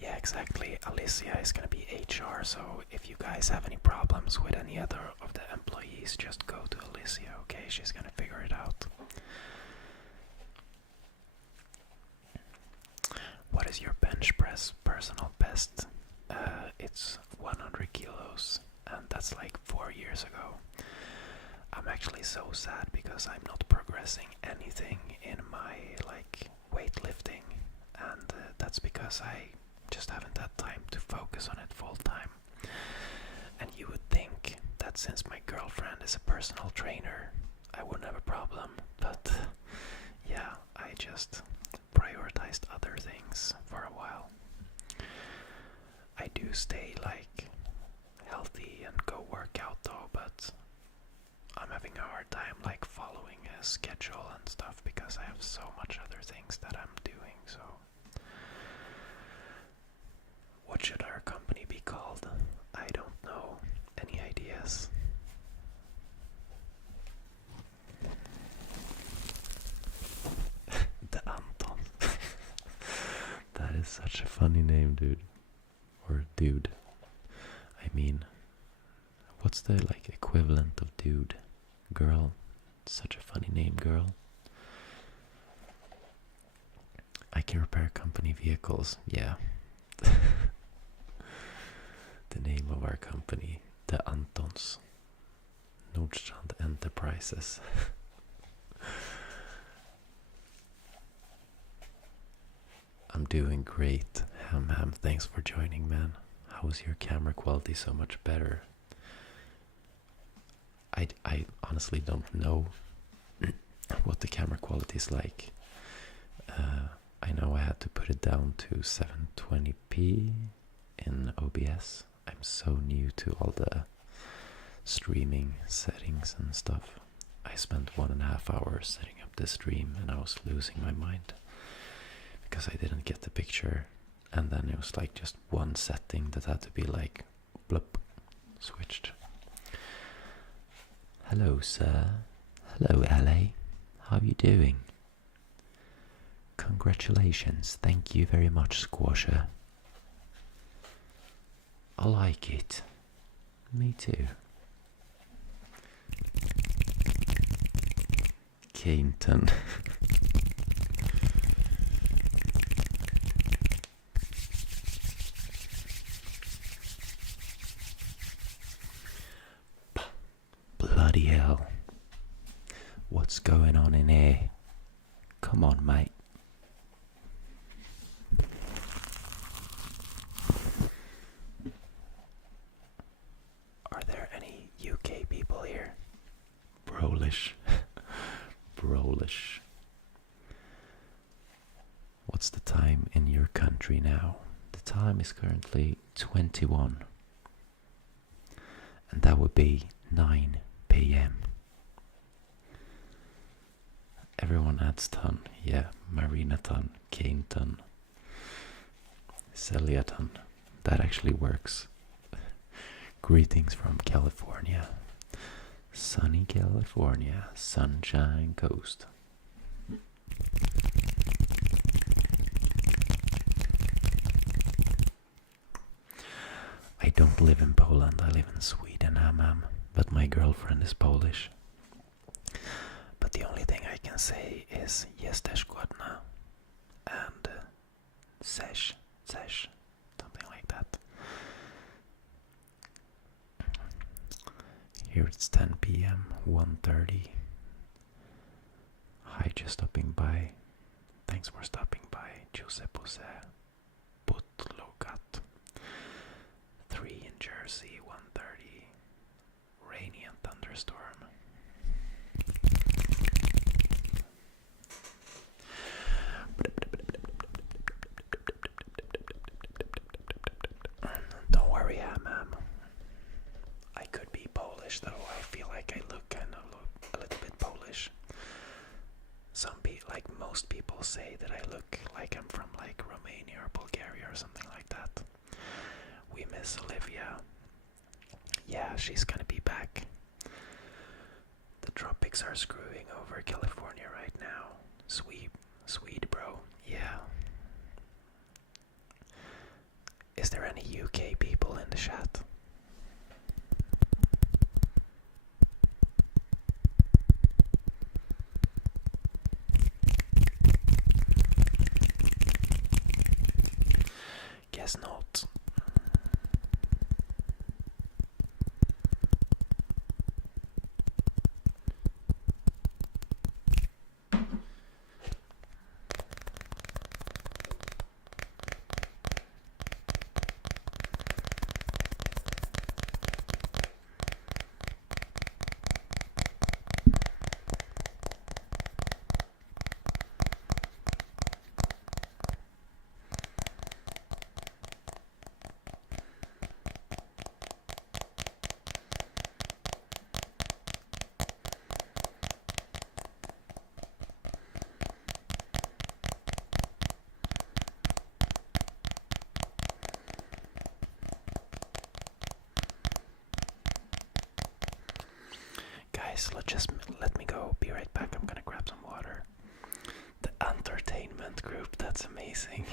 Yeah, exactly. Alicia is gonna be HR, so if you guys have any problems with any other of the employees, just go to Alicia, okay? She's gonna figure it out. What is your bench press personal best? It's 100 kilos, and that's like 4 years ago. I'm actually so sad because I'm not progressing anything in my like weightlifting, and that's because I just haven't had time to focus on it full time. And you would think that since my girlfriend is a personal trainer, I wouldn't have a problem, but yeah, I just prioritized other things for a while. I do stay like healthy and go work out though, but I'm having a hard time like following a schedule and stuff because I have so much other things that I'm doing. So what should our company be called? I don't know. Any ideas? The Anton. That is such a funny name, dude. Or dude. I mean, what's the like equivalent of dude? Girl. Such a funny name, girl. I can repair company vehicles. Yeah. The name of our company, the Antons. Nordstrand Enterprises. I'm doing great. Ham, thanks for joining, man. How is your camera quality so much better? I honestly don't know what the camera quality is like. I know I had to put it down to 720p in OBS. I'm so new to all the streaming settings and stuff. I spent 1.5 hours setting up this stream and I was losing my mind because I didn't get the picture, and then it was like just one setting that had to be like bloop, switched. Hello, sir. Hello, LA. How are you doing? Congratulations. Thank you very much, Squasher. I like it. Me too. Cainton. Bloody hell. What's going on in here? Come on, mate. Are there any UK people here? Brolish. Brolish. What's the time in your country now? The time is currently 21. And that would be 9 p.m. Everyone adds ton. Yeah, Marina ton, Kane ton, Celia ton. That actually works. Greetings from California. Sunny California, Sunshine Coast. I don't live in Poland, I live in Sweden, but my girlfriend is Polish. But the only thing I can say is jesteś głodna and sesh, something like that. Here it's 10 p.m., 1:30. Hi, just stopping by. Thanks for stopping by, Giuseppe Putlokat. 3 in Jersey, 1:30. Rainy and thunderstorm. Don't worry, ma'am. I could be Polish, though. I feel like I look kind of a little bit Polish. Like most people say that I look like I'm from like Romania or Bulgaria or something like that. We miss Olivia. Yeah, she's gonna be back. The tropics are screwing over California right now. Sweet, bro. Yeah. Is there any UK people in the chat? Guess not. guys, just let me go. Be right back. I'm gonna grab some water. The entertainment group, that's amazing.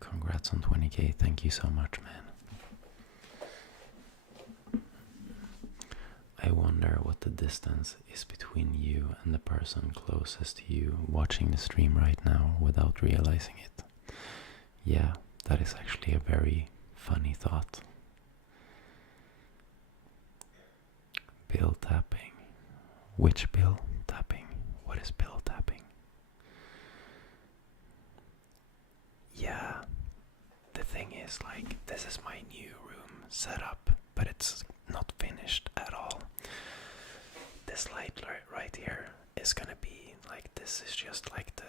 Congrats on 20k, thank you so much, man. I wonder what the distance is between you and the person closest to you watching the stream right now without realizing it. Yeah, that is actually a very funny thought. Bill tapping. Which bill tapping? What is bill tapping? Yeah, the thing is, like, this is my new room setup, but it's not finished at all. This light right here is gonna be like, this is just like the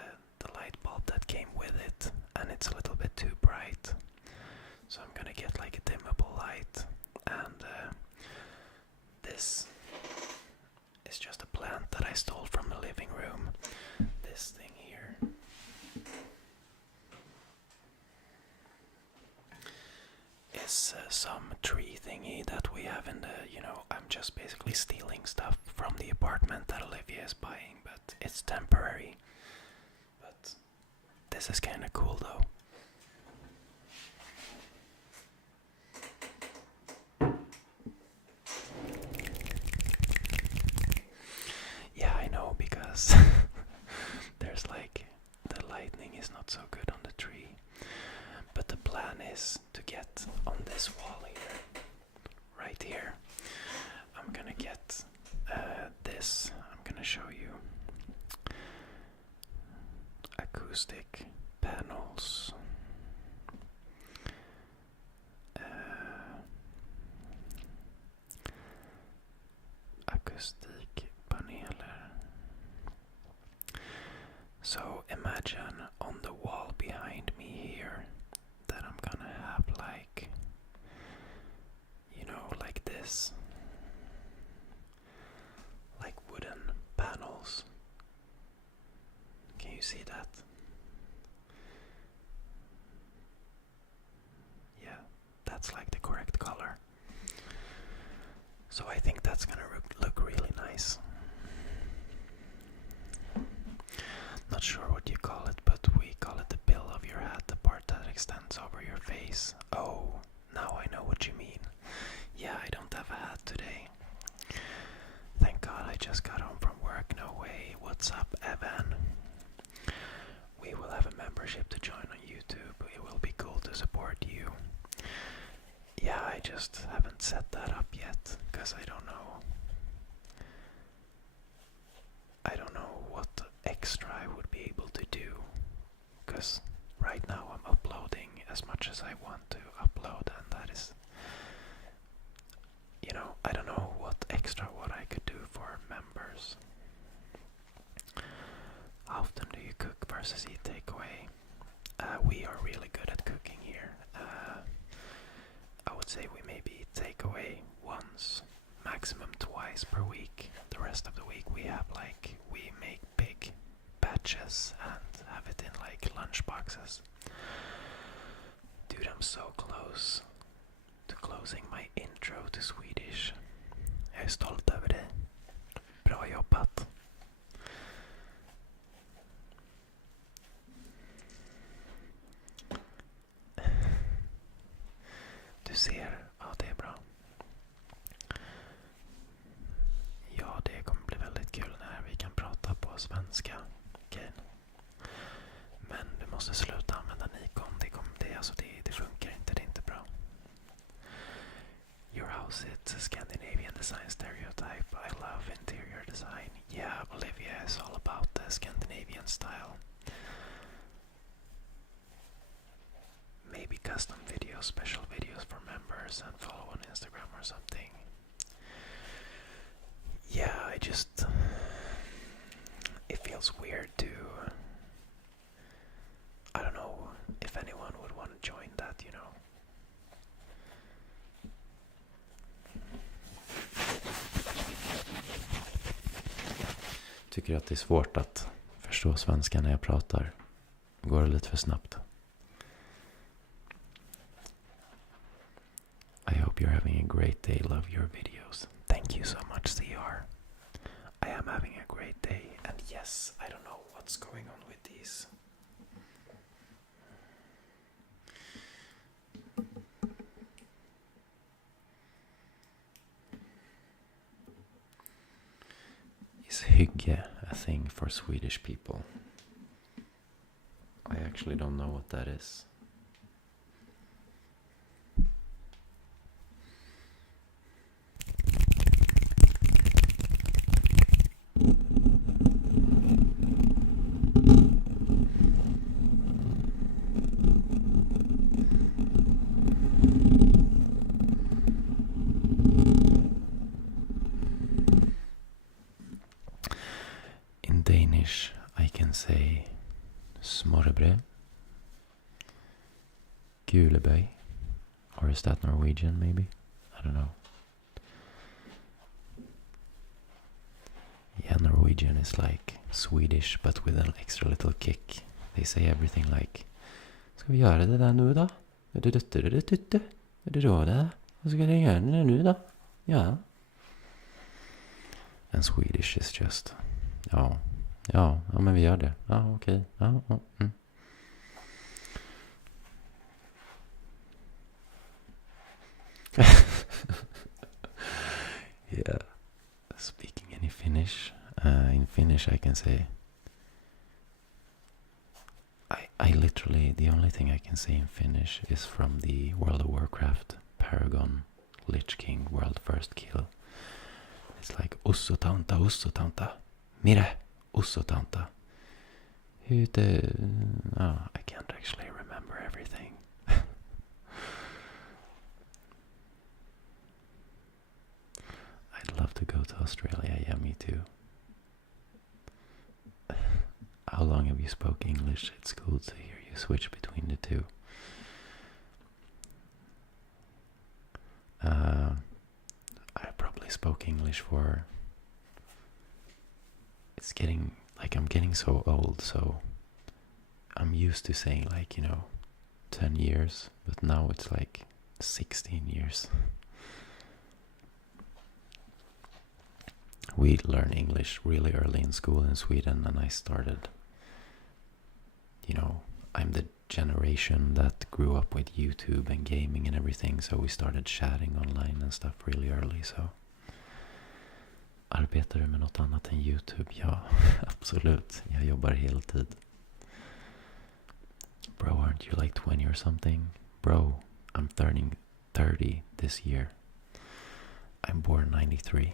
light bulb that came with it, and it's a little bit too bright. So I'm gonna get like a dimmable light, and this is just a plant that I stole from the living room. This thing here is some tree thingy that we have in the, I'm just basically stealing stuff from the apartment that Olivia is buying, but it's temporary. But this is kind of cool though. Yeah, I know, because there's like, the lightning is not so good on the tree. But the plan is to get on this wall here, right here. I'm gonna get this. I'm gonna show you acoustic panels. Akustikpaneler. So imagine on the wall behind me here that I'm gonna have like, like this, like wooden panels. Can you see that? Yeah, that's like the correct color. So I think that's gonna look really nice. Not sure what you call it, but we call it the bill of your hat, the part that extends over your face. Oh, now I know what you mean. Yeah, I don't have a hat today. Thank God I just got home from work. No way. What's up, Evan? We will have a membership to join on YouTube. It will be cool to support you. Yeah, I just haven't set that up yet, because I don't know what extra I would be able to do, because right now I'm uploading as much as I want to upload, and that is, I don't know what I could do for members. How often do you cook versus eat takeaway? We are really good at cooking here. I would say we maybe take away once, maximum twice per week. The rest of the week we make big batches and have it in like lunch boxes. Dude, I'm so close to closing my intro to Swedish. Jag är stolt över dig. Bra jobbat. svenska. Okej. Men du måste sluta använda Nikon. Det funkar inte, det är inte bra. Your house, it's a Scandinavian design stereotype. I love interior design. Yeah, Olivia is all about the Scandinavian style. Maybe custom videos, special videos for members and follow on Instagram or something. Yeah, it feels weird to, I don't know if anyone would want to join that, you know. Tycker att det är svårt att förstå svenska när jag pratar. Går det lite för snabbt. I hope you're having a great day. Love your videos. Thank you so much, CR. I am having a great day. And yes, I don't know what's going on with these. Is hygge a thing for Swedish people? I actually don't know what that is. In Danish, I can say smørrebrød, gulebøy, or is that Norwegian maybe? I don't know. Yeah, Norwegian is like Swedish but with an extra little kick. They say everything like, ska vi göra det där nu då? Är det då det? Vad ska vi göra det nu då? Ja. And Swedish is just, ja, men vi gör det. Ja, okej. Ja, mm. Yeah. Speaking any Finnish, in Finnish I can say, I literally, the only thing I can say in Finnish is from the World of Warcraft Paragon Lich King World First Kill. It's like ussotanta, mire, ussotanta. I can't actually remember everything. I'd love to go to Australia, yeah, me too. How long have you spoke English? It's cool to hear you switch between the two. I probably spoke English for... It's getting... Like, I'm getting so old, so... I'm used to saying, 10 years. But now it's 16 years. We learned English really early in school in Sweden, and I started... I'm the generation that grew up with YouTube and gaming and everything, so we started chatting online and stuff really early, so... Arbetar du med något annat än YouTube? Ja, absolut. Jag jobbar heltid. Bro, aren't you 20 or something? Bro, I'm turning 30 this year. I'm born 93.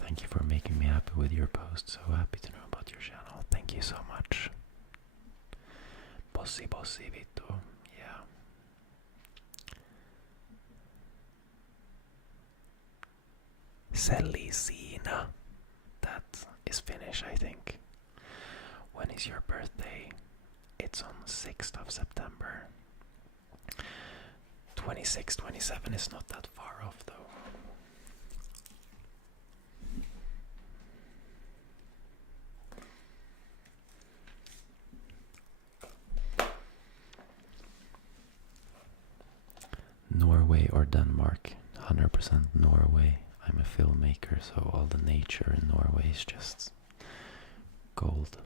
Thank you for making me happy with your post. So happy to know about your channel. Thank you so much. Bossy Vito. Yeah. Celicina. That is Finnish, I think. When is your birthday? It's on 6th of September. 26, 27 is not that far off though. Norway or Denmark? 100% Norway. I'm a filmmaker, so all the nature in Norway is just gold.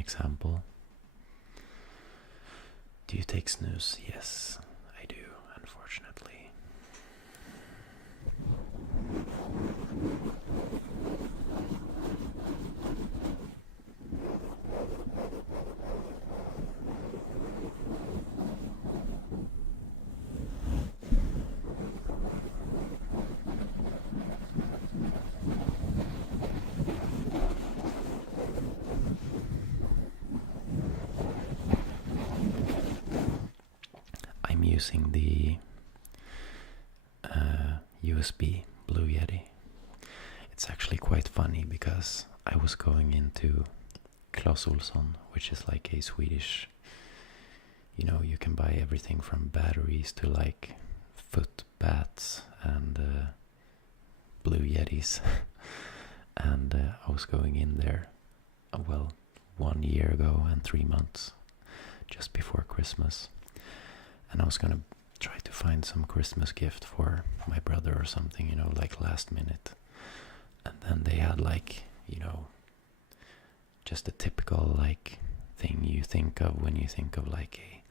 example. Do you take snooze? Yes, I do, unfortunately. I'm using the USB Blue Yeti. It's actually quite funny because I was going into Clas Ohlson, which is like a Swedish, you can buy everything from batteries to like foot baths and Blue Yetis. And I was going in there, 1 year ago and 3 months, just before Christmas. And I was gonna try to find some Christmas gift for my brother or something, like last minute. And then they had like, just a typical like thing you think of when you think of like a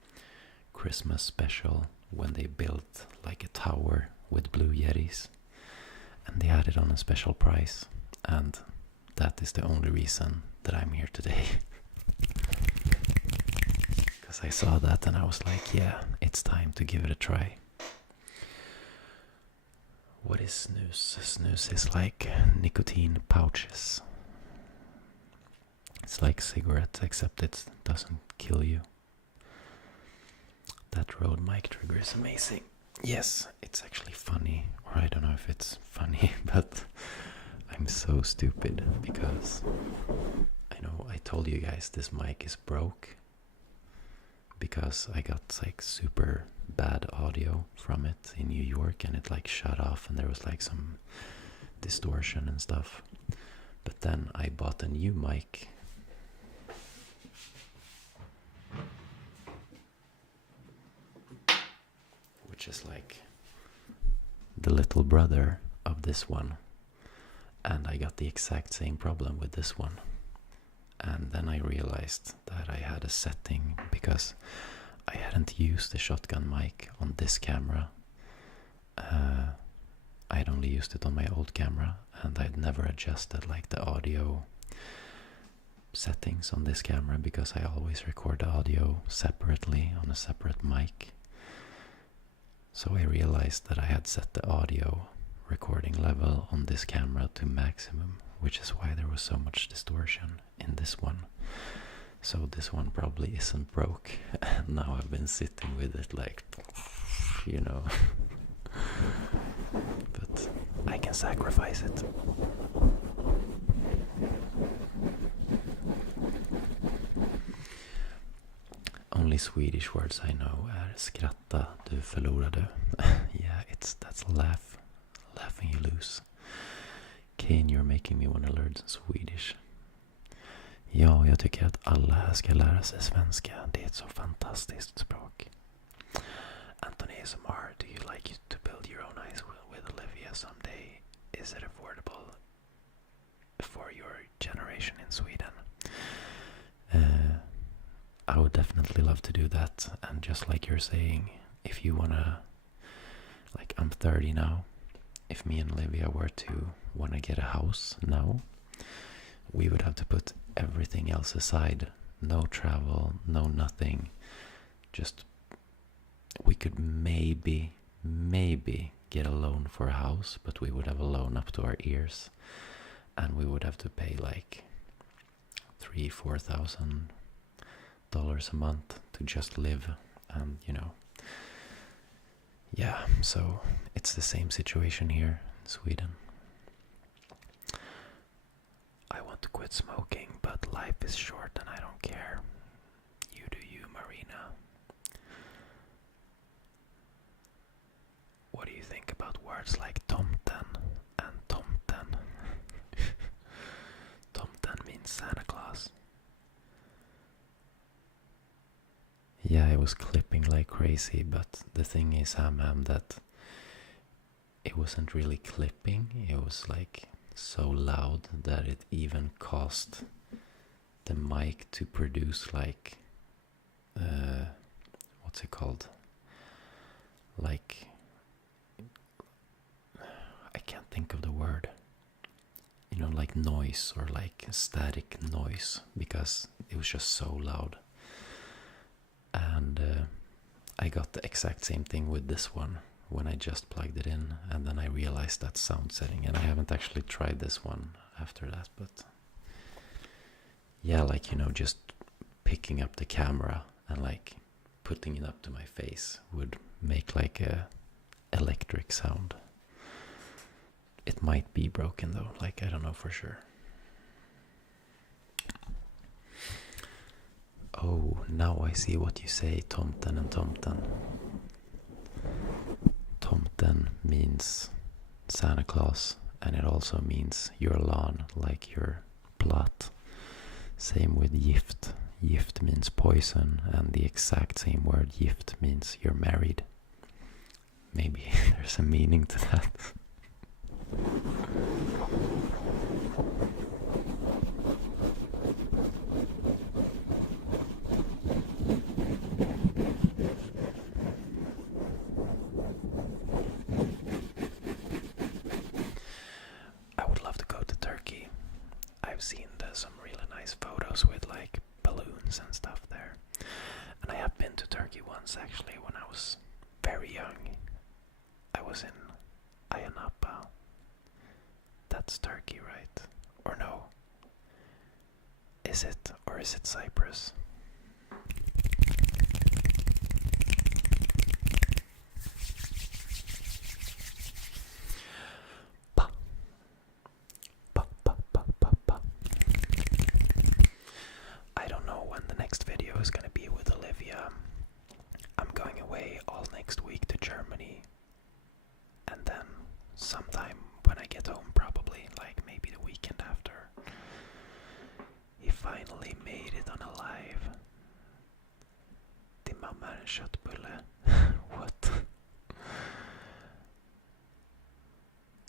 Christmas special, when they built like a tower with Blue Yetis. And they had it on a special price. And that is the only reason that I'm here today. Because I saw that and I was like, yeah, it's time to give it a try. What is snus? Snus is like nicotine pouches. It's like cigarettes, except it doesn't kill you. That Rode mic trigger is amazing. Yes, it's actually funny. Or I don't know if it's funny, but I'm so stupid because I know I told you guys this mic is broke because I got like super bad audio from it in New York and it like shut off and there was like some distortion and stuff. But then I bought a new mic. Which is like the little brother of this one. And I got the exact same problem with this one. And then I realized that I had a setting because I hadn't used the shotgun mic on this camera. I'd only used it on my old camera and I'd never adjusted like the audio settings on this camera because I always record the audio separately on a separate mic. So I realized that I had set the audio recording level on this camera to maximum, which is why there was so much distortion in this one. So this one probably isn't broke, and now I've been sitting with it like, but I can sacrifice it. Only Swedish words I know är skratta, du förlorade. Yeah, that's laughing you lose. Kane, you're making me want to learn Swedish. Ja, jag tycker att alla här ska lära sig svenska. Det är ett så fantastiskt språk. AntonASMR, do you like to build your own ice with Olivia someday? Is it affordable for your generation in Sweden? I would definitely love to do that. And just like you're saying, if you wanna, like I'm 30 now, if me and Olivia were to wanna get a house now, we would have to put everything else aside. No travel, no nothing. Just, we could maybe get a loan for a house, but we would have a loan up to our ears. And we would have to pay like $3,000-4,000 a month to just live. And yeah, so it's the same situation here in Sweden. I want to quit smoking, but life is short and I don't care. You do you, Marina. What do you think about words like tomten and tomten? Tomten means Santa Claus. Yeah, I was clipping like crazy, but the thing is, Ham, that it wasn't really clipping. It was like so loud that it even caused the mic to produce like, what's it called? Like, I can't think of the word. You know, like noise or like static noise, because it was just so loud. And I got the exact same thing with this one when I just plugged it in, and then I realized that sound setting, and I haven't actually tried this one after that, but yeah, like, you know, just picking up the camera and like putting it up to my face would make like a electric sound. It might be broken though, like, I don't know for sure. Oh, now I see what you say, tomten and tomten. Tomten means Santa Claus, and it also means your lawn, like your plot. Same with gift. Gift means poison, and the exact same word gift means you're married. Maybe there's a meaning to that. I would love to go to Turkey. I've seen some really nice photos with like balloons and stuff there. And I have been to Turkey once actually when I was very young. I was in Ayanapa. That's Turkey, right? Or no? Is it? Or is it Cyprus? I don't know when the next video is gonna be with Olivia. I'm going away all next week to Germany. And then sometime when I get home, probably, like maybe the weekend after. He finally made it on a live. Din mamma är en köttbulle. What?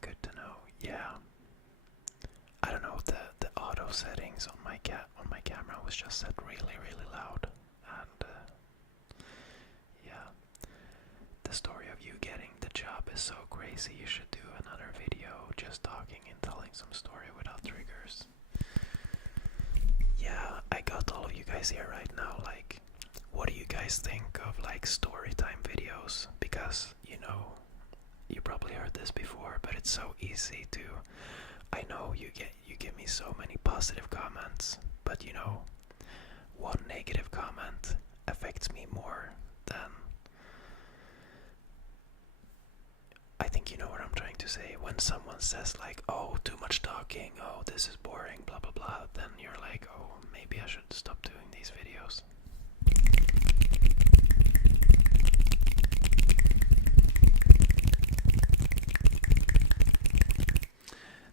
Good to know. Yeah. I don't know, the auto settings on my camera was just set really, really loud. And yeah. The story of you getting the job is so crazy. You should do another video just talking and telling some story without triggers. Yeah, I got all of you guys here right now. Like, what do you guys think of like story time videos? Because, you know, you probably heard this before, but it's so easy to... I know you give me so many positive comments, but you know, one negative comment affects me more than... I think you know what I'm trying to say. When someone says like, oh, too much talking, oh, this is boring, blah blah blah, then you're like, oh, maybe I should stop doing these videos.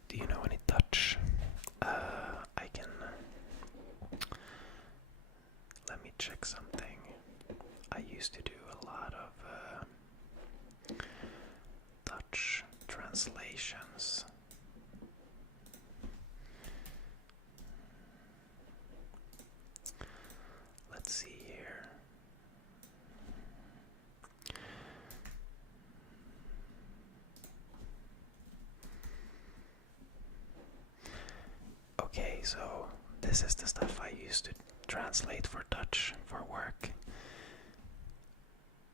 Do you know any Dutch? I can... Let me check something. I used to do a lot of Dutch translations. Let's see here. Okay, so this is the stuff I used to translate for Dutch for work.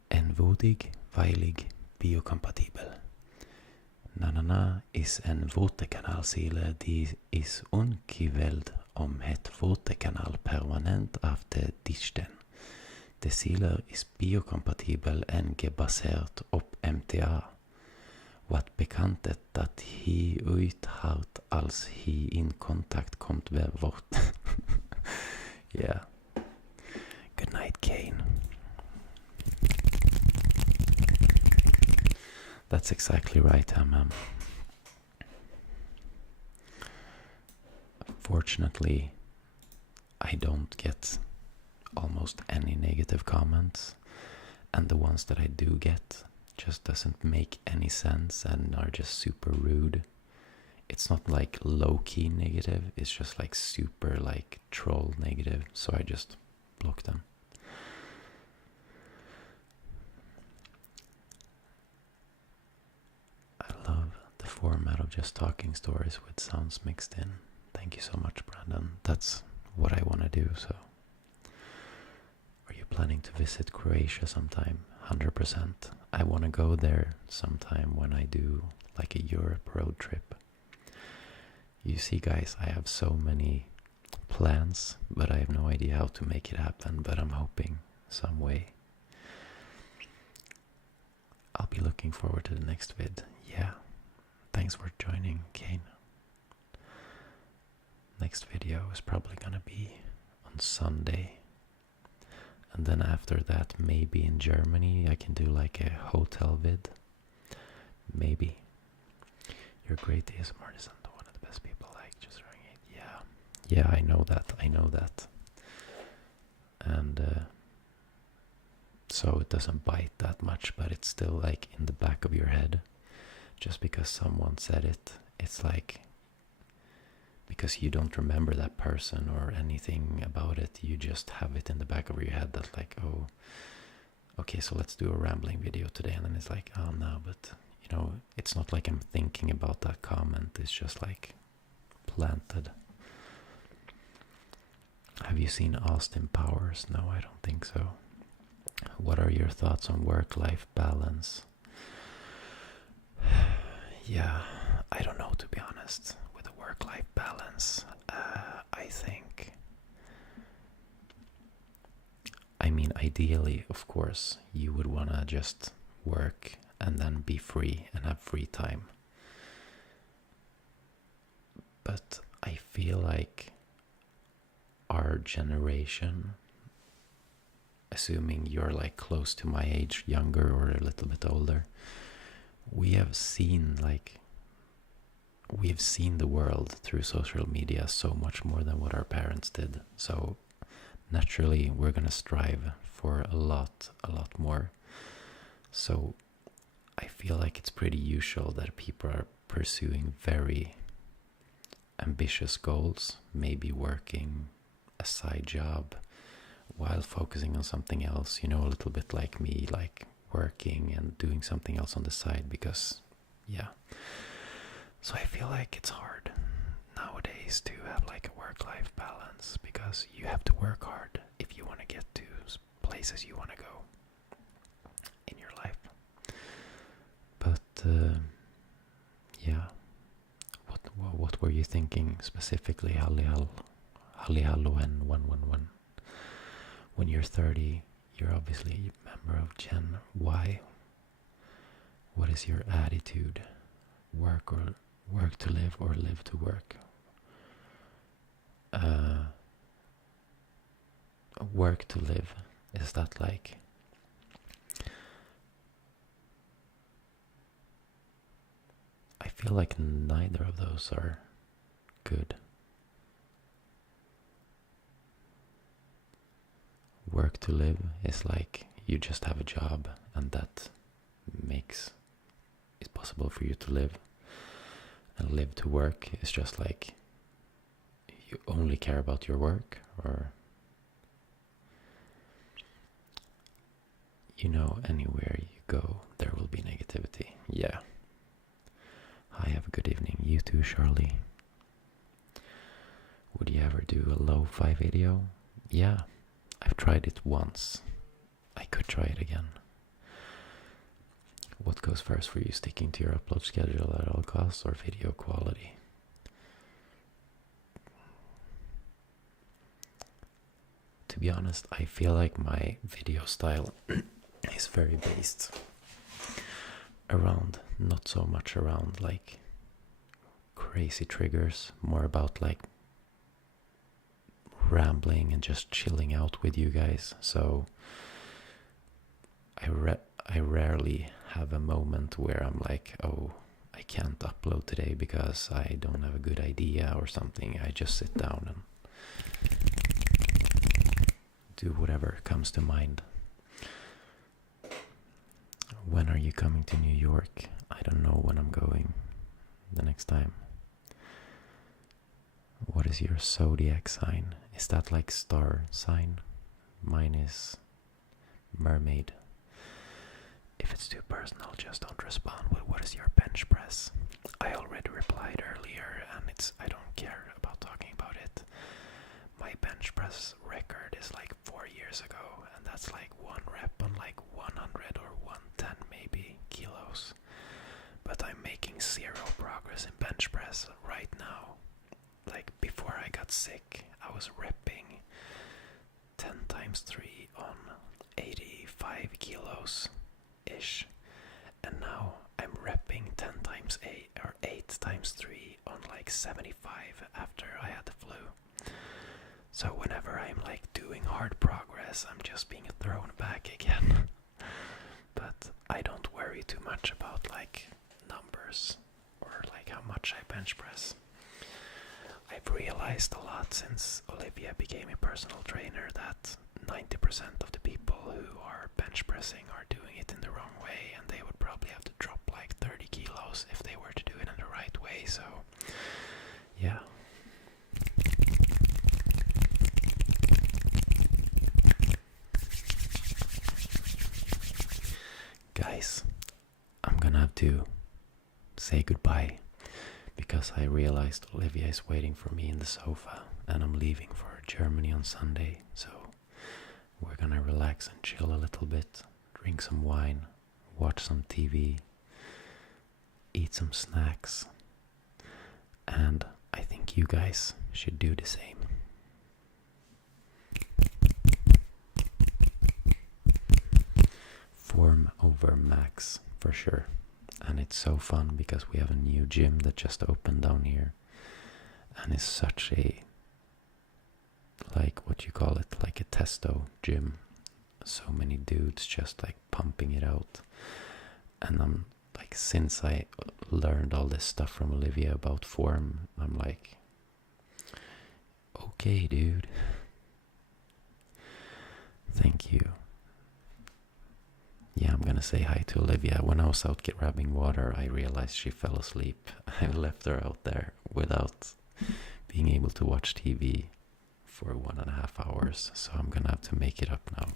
Envodig, veilig, biocompatibel. Nanana is en våtekanalsile die is ongeveld om het våtekanal permanent av det dichten. Det siler is biocompatibel en gebasert op MTA. Wat bekantet dat hi uithart als hi in kontakt komt med vårt. Yeah. Good night, Kane. That's exactly right, Hammam. Fortunately, I don't get almost any negative comments, and the ones that I do get just doesn't make any sense and are just super rude. it's not like low-key negative, it's just like super like troll negative, so I just block them. I love the format of just talking stories with sounds mixed in. Thank you so much, Brandon. That's what I want to do. So, are you planning to visit Croatia sometime? 100%. I want to go there sometime when I do like a Europe road trip. You see, guys, I have so many plans, but I have no idea how to make it happen, but I'm hoping some way. I'll be looking forward to the next vid. Yeah. Thanks for joining, Kane. Next video is probably gonna be on Sunday. And then after that, maybe in Germany, I can do like a hotel vid. Maybe. You're great ASMR artist and one of the best people, like just running it. Yeah. Yeah, I know that. And so it doesn't bite that much, but it's still like in the back of your head. Just because someone said it, it's like, because you don't remember that person or anything about it, you just have it in the back of your head that like, oh, okay, so let's do a rambling video today. And then it's like, oh no, but you know, it's not like I'm thinking about that comment, it's just like planted. Have you seen Austin Powers? No, I don't think so. What are your thoughts on work-life balance? Yeah, I don't know, to be honest. With a work-life balance, I think, I mean, ideally, of course, you would want to just work and then be free and have free time. But I feel like our generation, assuming you're like close to my age, younger or a little bit older, we've seen the world through social media so much more than what our parents did. So naturally, we're gonna strive for a lot more. So I feel like it's pretty usual that people are pursuing very ambitious goals, maybe working a side job while focusing on something else, you know, a little bit like me, like working and doing something else on the side, because yeah. So I feel like it's hard nowadays to have like a work-life balance, because you have to work hard if you want to get to places you want to go in your life. But yeah, what were you thinking specifically, Halli Hallo and 111? When you're 30, you're obviously a member of Gen Y. What is your attitude? Work to live, or live to work? Work to live, is that like, I feel like neither of those are good. Work to live is like you just have a job and that makes it possible for you to live. And live to work is just like you only care about your work, or you know, anywhere you go there will be negativity. Yeah. Hi, have a good evening. You too, Charlie. Would you ever do a lo-fi video? Yeah, I've tried it once. I could try it again. What goes first for you, sticking to your upload schedule at all costs or video quality? To be honest, I feel like my video style is very based around, not so much around like crazy triggers, more about like rambling and just chilling out with you guys. So I rarely have a moment where I'm like, oh, I can't upload today because I don't have a good idea or something. I just sit down and do whatever comes to mind. When are you coming to New York? I don't know when I'm going the next time. is your zodiac sign? Is that like star sign? Mine is mermaid. If it's too personal, just don't respond with what is your bench press. I already replied earlier, and I don't care about talking about it. My bench press record is like 4 years ago, and that's like one rep on like 100 or 110 maybe kilos. But I'm making zero progress in bench press right now. Like before I got sick, I was repping 10 times 3 on 85 kilos ish, and now I'm repping 10 times 8 or 8 times 3 on like 75 after I had the flu. So whenever I'm like doing hard progress, I'm just being thrown back again. But I don't worry too much about like numbers or like how much I bench press. I've realized a lot since Olivia became a personal trainer that 90% of the people who are bench pressing are doing it in the wrong way, and they would probably have to drop like 30 kilos if they were to do it in the right way. So yeah. Guys, I'm gonna have to say goodbye because I realized Olivia is waiting for me in the sofa and I'm leaving for Germany on Sunday, so we're gonna relax and chill a little bit, drink some wine, watch some TV, eat some snacks, and I think you guys should do the same. Form over max for sure. And it's so fun because we have a new gym that just opened down here, and it's such a, like, what you call it, like a testo gym. So many dudes just like pumping it out. And I'm like, since I learned all this stuff from Olivia about form, I'm like, okay dude, thank you. Yeah, I'm gonna say hi to Olivia. When I was out grabbing water, I realized she fell asleep. I left her out there without being able to watch TV for 1.5 hours, so I'm gonna have to make it up now.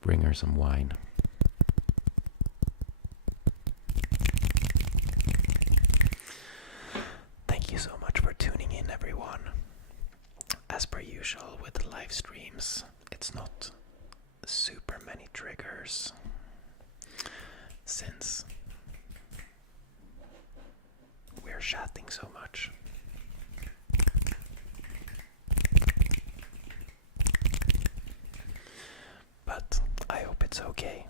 Bring her some wine. Thank you so much for tuning in, everyone. As per usual with the live streams, it's not super many triggers since we're chatting so much. But I hope it's okay.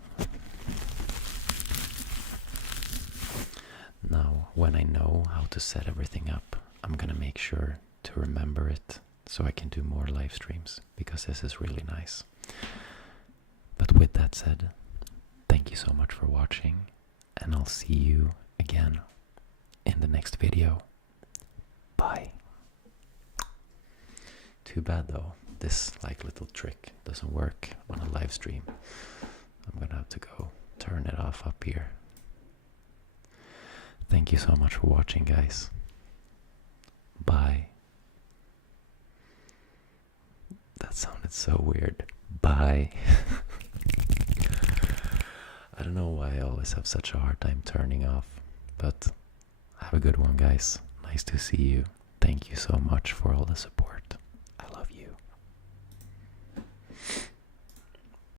Now, when I know how to set everything up, I'm gonna make sure to remember it so I can do more live streams, because this is really nice. But with that said, thank you so much for watching, and I'll see you again in the next video. Bye. Too bad though, this like little trick doesn't work on a live stream. I'm gonna have to go turn it off up here. Thank you so much for watching, guys. Bye. That sounded so weird. Bye. I don't know why I always have such a hard time turning off, but have a good one, guys. Nice to see you. Thank you so much for all the support.